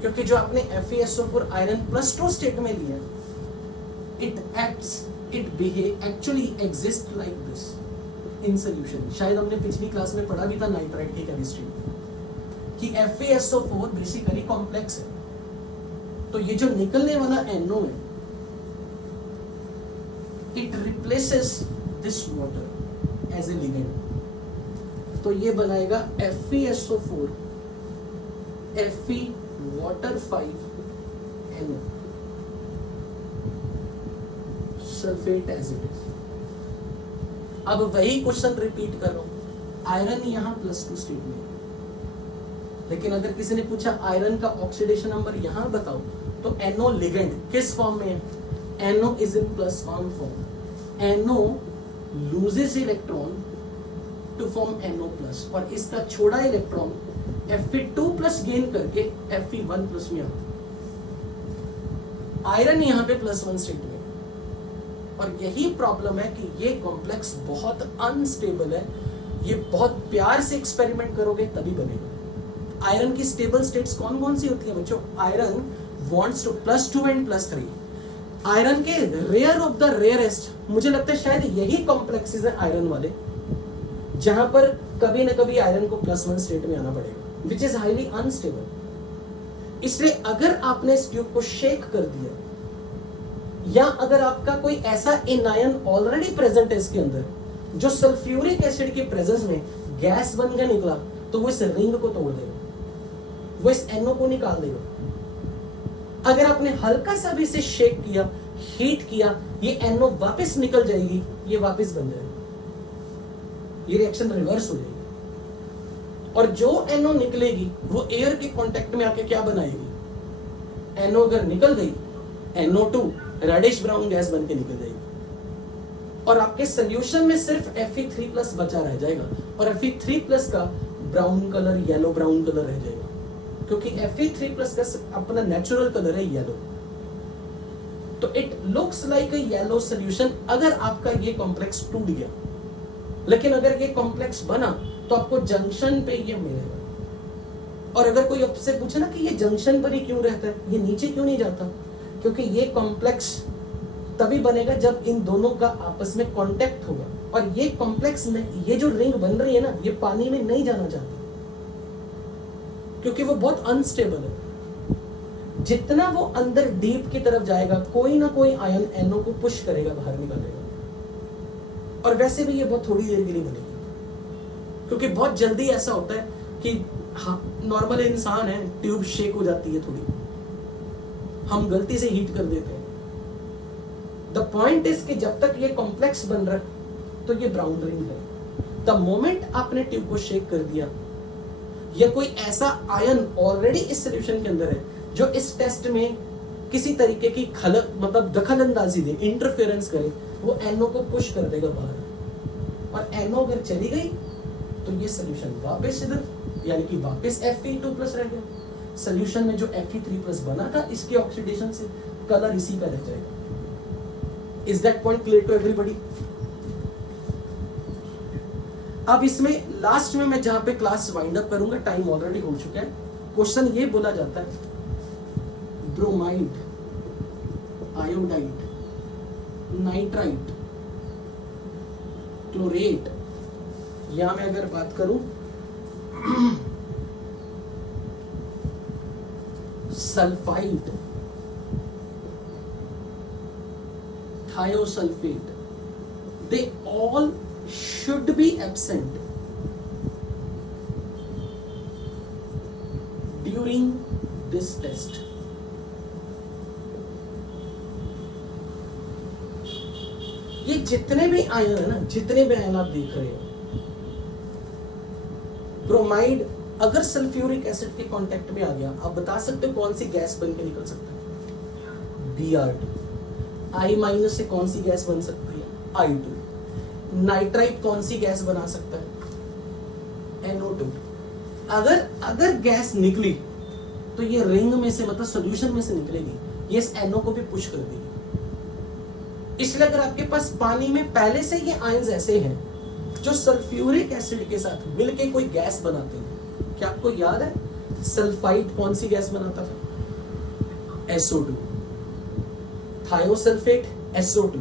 क्योंकि जो आपने FeSO4 आयरन +2 स्टेट में लिया, it acts, it behave, actually exist like this in solution. शायद हमने पिछली क्लास में पढ़ा भी था नाइट्राइट की केमिस्ट्री कि FeSO4 बेसिकली कॉम्प्लेक्स है, तो ये जो निकलने वाला NO है, it replaces this water as a ligand, तो ये बनाएगा FeSO4 Fe water 5 NO sulphate as it is. अब वही क्वेश्चन रिपीट कर रहा हूं, आयरन यहाँ +2 स्टेट में, लेकिन अगर किसी ने पूछा आयरन का ऑक्सीडेशन नंबर यहाँ बताओ, तो NO लिगेंड किस फॉर्म में है, NO is in +1 form. NO loses electron to form NO+, और इसका छोड़ा इलेक्ट्रॉन Fe2+ गेन करके Fe1+ में आता है। आयरन यहाँ पे +1 स्टेट में, और यही प्रॉब्लम है कि ये कॉम्प्लेक्स बहुत अनस्टेबल है, ये बहुत प्यार से एक्सपेरिमेंट करोगे तभी बनेगा। आयरन की स्टेबल स्टेट्स कौन कौन सी होती है बच्चों, iron wants to +2 and +3, iron के रेयर ऑफ द रेयरेस्ट, मुझे लगता है शायद यही कॉम्प्लेक्सेस हैं आयरन वाले, जहां पर कभी ना कभी आयरन को +1 स्टेट में आना पड़ेगा, विच इज हाईली अनस्टेबल। इसलिए अगर आपने इस ट्यूब को शेक कर दिया, या अगर आपका कोई ऐसा एनायन ऑलरेडी प्रेजेंट है इसके अंदर, जो सल्फ्यूरिक एसिड के प्रेजेंस में गैस बन के निकला, तो वो इस रिंग को तोड़ देगा, वो इस NO को निकाल देगा। अगर आपने हल्का सा भी इसे शेक किया, हीट किया, ये NO वापस निकल जाएगी, ये वापस बन जाएगी, ये रिएक्शन रिवर्स हो जाएगी। और जो NO निकलेगी वो एयर के कांटेक्ट में आके क्या बनाएगी, NO अगर निकल गई, NO2 रेडिश ब्राउन गैस बन के निकल जाएगी, और आपके सोल्यूशन में सिर्फ Fe3+ बचा रह जाएगा, और Fe3+ का brown colour, yellow brown colour रह जाएगा, क्योंकि Fe3+ का अपना नेचुरल कलर है येलो, तो it looks like a yellow solution. अगर आपका ये कॉम्प्लेक्स टूट गया, लेकिन अगर ये कॉम्प्लेक्स बना तो आपको जंक्शन पे ये मिलेगा। और अगर कोई आपसे पूछे ना कि ये जंक्शन पर ही क्यों रहता है, ये नीचे क्यों नहीं जाता, क्योंकि ये कॉम्प्लेक्स तभी बनेगा जब इन दोनों का आपस में कांटेक्ट होगा। और ये कॉम्प्लेक्स में ये जो रिंग बन रही है ना, ये पानी में नहीं जाना चाहती क्योंकि वो बहुत अनस्टेबल है। जितना वो अंदर डीप की तरफ जाएगा, कोई ना कोई आयन एनओ को पुश करेगा, बाहर निकालेगा। और वैसे भी ये बहुत थोड़ी देर के लिए बनेगी, क्योंकि बहुत जल्दी ऐसा होता है कि हाँ, नॉर्मल इंसान है, ट्यूब शेक हो जाती है थोड़ी, हम गलती से हीट कर देते हैं। द पॉइंट इज कि जब तक ये कॉम्प्लेक्स बन रहा है तो ये ब्राउन रिंग है। द मोमेंट आपने ट्यूब को शेक कर दिया, या कोई ऐसा आयन ऑलरेडी इस सॉल्यूशन के अंदर है जो इस टेस्ट में किसी तरीके की मतलब दखल अंदाजी दे, इंटरफेरेंस करे, वो एनओ को पुश कर देगा बाहर। और एनओ अगर चली गई तो ये सॉल्यूशन वापस इधर, यानी कि वापस Fe2+ रह गया। सॉल्यूशन में जो Fe3+ बना था इसके ऑक्सीडेशन से कलर इसी का रह जाएगा। Is that point clear to everybody? अब इसमें लास्ट में मैं जहां पे क्लास वाइंड अप करूंगा, टाइम ऑलरेडी हो चुका है। क्वेश्चन ये बोला जाता है, ब्रोमाइड, आयोडाइड, नाइट्राइट, क्लोरेट, या मैं अगर बात करूं sulphide, thiosulphate, they all should be absent during this test. ये जितने भी आयन है ना, जितने भी आयन आप देख रहे हो, ब्रोमाइड अगर सल्फ्यूरिक एसिड के कांटेक्ट में आ गया, आप बता सकते हो कौन सी गैस बन के निकल सकता है? Br2। I- से कौन सी गैस बन सकती है? I2। नाइट्राइट कौन सी गैस बना सकता है? NO2। अगर गैस निकली तो ये रिंग में से, मतलब सॉल्यूशन में से निकलेगी, ये इस NO को भी पुश कर देगी। इसलिए अगर आपके पास पानी में पहले से ये आयंस ऐसे हैं जो सल्फ्यूरिक एसिड के साथ मिलके कोई गैस बनाते हैं, क्या आपको याद है सल्फाइड कौन सी गैस बनाता था? SO2। Thiosulphate SO2।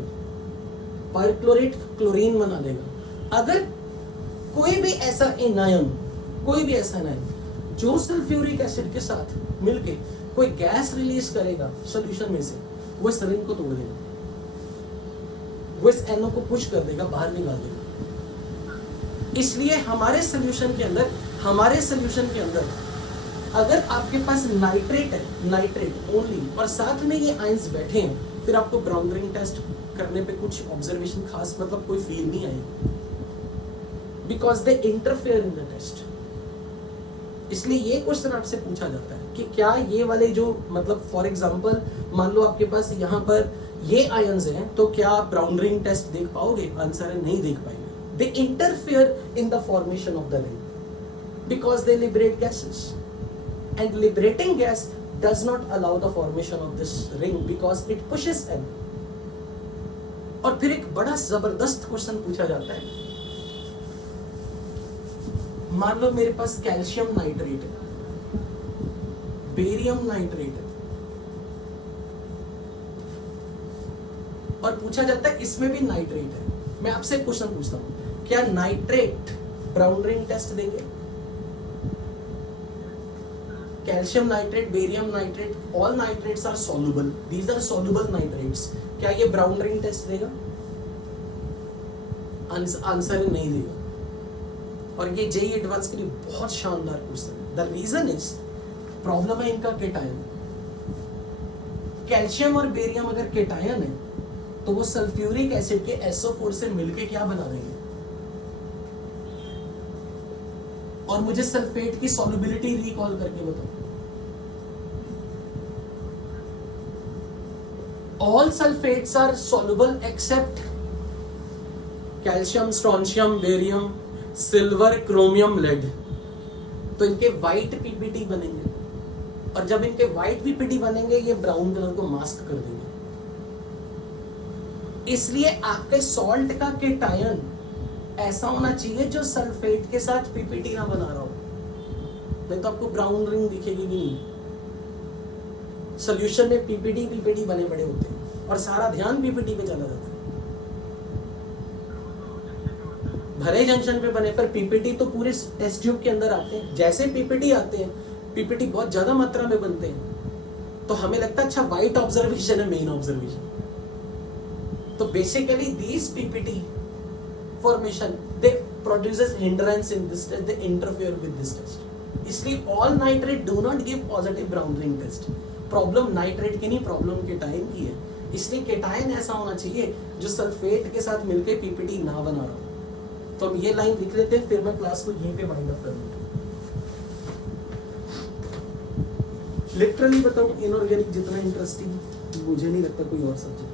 Perchlorate chlorine बना देगा। अगर कोई भी ऐसा एनायन जो सल्फ्यूरिक एसिड के साथ मिलके कोई गैस रिलीज करेगा सॉल्यूशन में से, वो इस रिंग को तोड़ देगा, वो इस NO को पुश कर देगा, बाहर निकाल देगा। इसलिए हमारे सॉल्यूशन के अंदर अगर आपके पास नाइट्रेट है, नाइट्रेट ओनली, और साथ में ये आयंस बैठे हैं, फिर आपको ब्राउन रिंग टेस्ट करने पे कुछ ऑब्जर्वेशन खास, मतलब कोई फील नहीं आएगी, because they interfere in the test. इसलिए ये क्वेश्चन आपसे पूछा जाता है कि क्या ये वाले जो, मतलब फॉर एग्जांपल मान लो आपके पास यहाँ पर ये आयंस हैं, तो क्या आप ब्राउन रिंग टेस्ट देख पाओगे? आंसर है नहीं देख पाएंगे। They interfere in the formation of the ring because they liberate gases, and liberating gas does not allow the formation of this ring because it pushes N। और फिर एक बड़ा जबरदस्त क्वेश्चन पूछा जाता है, मान लो मेरे पास कैल्शियम नाइट्रेट है, बेरियम नाइट्रेट है, और पूछा जाता है इसमें भी नाइट्रेट है। मैं आपसे एक क्वेश्चन पूछता हूं, क्या नाइट्रेट ब्राउन रिंग टेस्ट देंगे? Calcium nitrate, barium nitrate, all nitrates are soluble, these are soluble nitrates. क्या ये ब्राउन रिंग टेस्ट देगा? आंसर नहीं देगा। और ये जेईई एडवांस के लिए बहुत शानदार क्वेश्चन है। द रीजन इज, प्रॉब्लम है इनका केटायन। कैल्शियम और बेरियम अगर केटायन है तो वो सल्फ्यूरिक एसिड के SO4 से मिलके क्या बना देंगे? और मुझे सल्फेट की सॉल्युबिलिटी रिकॉल करके बताओ। All sulphates are soluble except calcium, strontium, barium, silver, chromium, lead. तो इनके व्हाइट पीपीटी बनेंगे, और जब इनके व्हाइट पीपीटी बनेंगे ये ब्राउन कलर को मास्क कर देंगे। इसलिए आपके सॉल्ट का केटायन ऐसा होना चाहिए जो सल्फेट के साथ पीपीटी ना बना रहा हो, नहीं तो आपको ब्राउन रिंग दिखेगी भी नहीं। सोल्यूशन में पीपीटी बने पड़े होते हैं और सारा ध्यान पीपीटी पे चला जाता है। भरे जंक्शन पे बने पर पीपीटी तो पूरे टेस्ट ट्यूब के अंदर आते हैं। जैसे पीपीटी आते हैं, पीपीटी बहुत ज्यादा मात्रा में बनते हैं, तो हमें लगता है अच्छा व्हाइट ऑब्जर्वेशन है मेन ऑब्जर्वेशन। तो basically these PPT formation they produces hindrance in this test, they interfere with this test. इसलिए all nitrate do not give positive brown ring test. Problem nitrate की नहीं, प्रॉब्लम केटायन की है। इसलिए cation ऐसा होना चाहिए जो सल्फेट के साथ मिलकर पीपीटी ना बना रहा हो। तो हम ये लाइन लिख लेते हैं, फिर मैं क्लास को यहीं पे वाइंड अप करूंगा। लिटरली बताऊं, इनऑर्गेनिक जितना इंटरेस्टिंग मुझे नहीं लगता कोई और subject.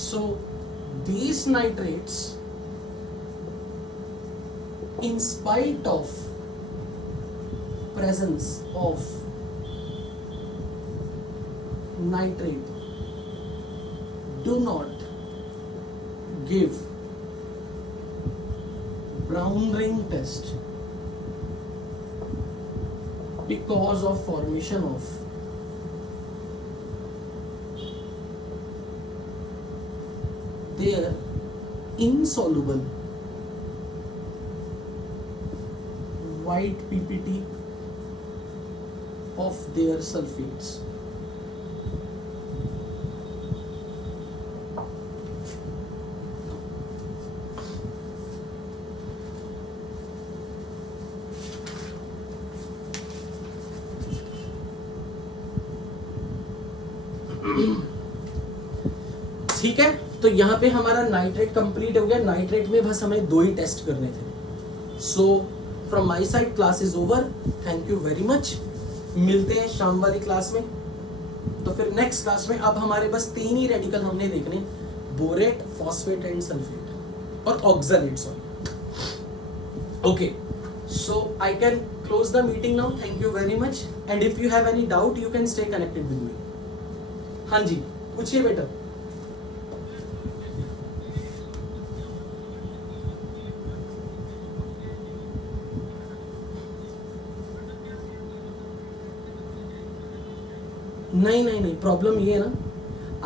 So these nitrates, in spite of presence of nitrate, do not give brown ring test because of formation of their insoluble white PPT of their sulfates. ठीक है, तो यहाँ पे हमारा नाइट्रेट कंप्लीट हो गया। नाइट्रेट में बस हमें 2 ही टेस्ट करने थे। So from my side class is over, thank you very much. मिलते हैं शाम वाली क्लास में। तो फिर नेक्स्ट क्लास में अब हमारे बस 3 ही रेडिकल हमने देखने, बोरेट, फॉस्फेट एंड सल्फेट और oxalate, sorry. Okay, so I can close the meeting now. Thank you very much and if you have any doubt you can stay connected with me. हाँ जी, पूछिए बेटा। नहीं, problem ये है ना,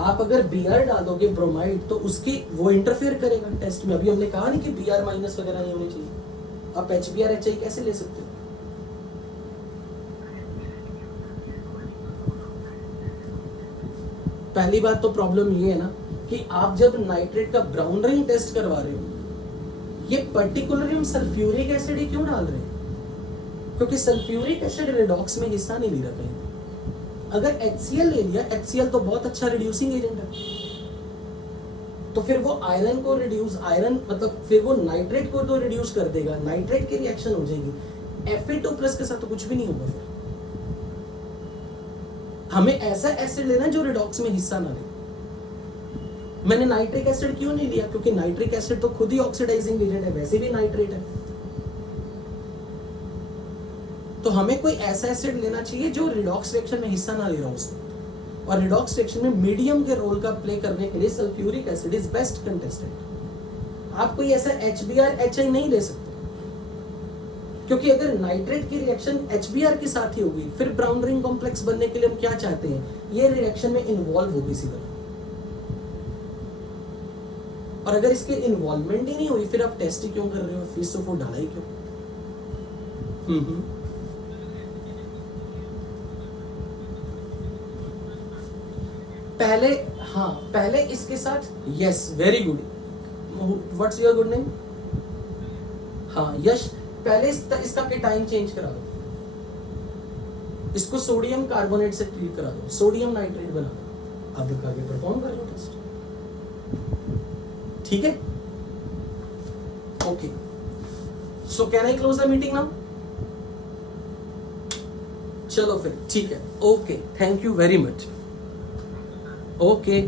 आप अगर Br डाल दोगे ब्रोमाइड तो उसकी वो इंटरफेयर करेगा टेस्ट में। अभी हमने कहा नहीं कि Br माइनस वगैरह नहीं होनी चाहिए। आप HBr HI कैसे ले सकते हो? पहली बात तो प्रॉब्लम ये है ना कि आप जब नाइट्रेट का ब्राउन रिंग टेस्ट करवा रहे हो, ये पर्टिकुलरली हम सल्फ्यूरिक एसिड ही क्यों डाल रहे हैं? क्योंकि सल्फ्यूरिक एसिड रिडॉक्स में हिस्सा नहीं ले रहा कहीं। अगर HCl ले लिया, HCl तो बहुत अच्छा रिड्यूसिंग एजेंट है, तो फिर वो आयरन को रिड्यूस, आयरन मतलब फिर वो नाइट्रेट को तो रिड्यूस कर देगा, नाइट्रेट की रिएक्शन हो जाएगी। Fe2+ के साथ तो कुछ भी नहीं होगा। फिर हमें ऐसा एसिड लेना जो रिडॉक्स में हिस्सा ना ले। मैंने नाइट्रिक एसिड क्यों नहीं लिया? क्योंकि नाइट्रिक एसिड तो खुद ही ऑक्सीडाइजिंग एजेंट है, वैसे भी नाइट्रेट है। तो हमें कोई ऐसा एसिड लेना चाहिए जो रिडॉक्स रिएक्शन में हिस्सा ना ले रहा हो उसको। और रिडॉक्स रिएक्शन में मीडियम के रोल का प्ले करने के लिए sulphuric acid is best contestant. आप कोई ऐसा HBr HI नहीं ले सकते, क्योंकि अगर नाइट्रेट की रिएक्शन HBr के साथ ही होगी, फिर ब्राउन रिंग कॉम्प्लेक्स बनने के लिए हम क्या चाहते हैं? ये रिएक्शन में इन्वॉल्व होगी सीधा। और अगर इसके इन्वॉल्वमेंट ही नहीं हुई, फिर आप टेस्ट ही क्यों कर रहे हो? फिर डाला ही क्यों? पहले इसके साथ, yes very good, what's your good name? हाँ यश, पहले इसका केटाइन चेंज करा दो, इसको सोडियम कार्बोनेट से ट्रीट करा दो, सोडियम नाइट्रेट बना दो, अब आगे परफॉर्म कर लो टेस्ट। ठीक है, okay, so can I close the meeting now? चलो फिर ठीक है, okay, thank you very much, okay.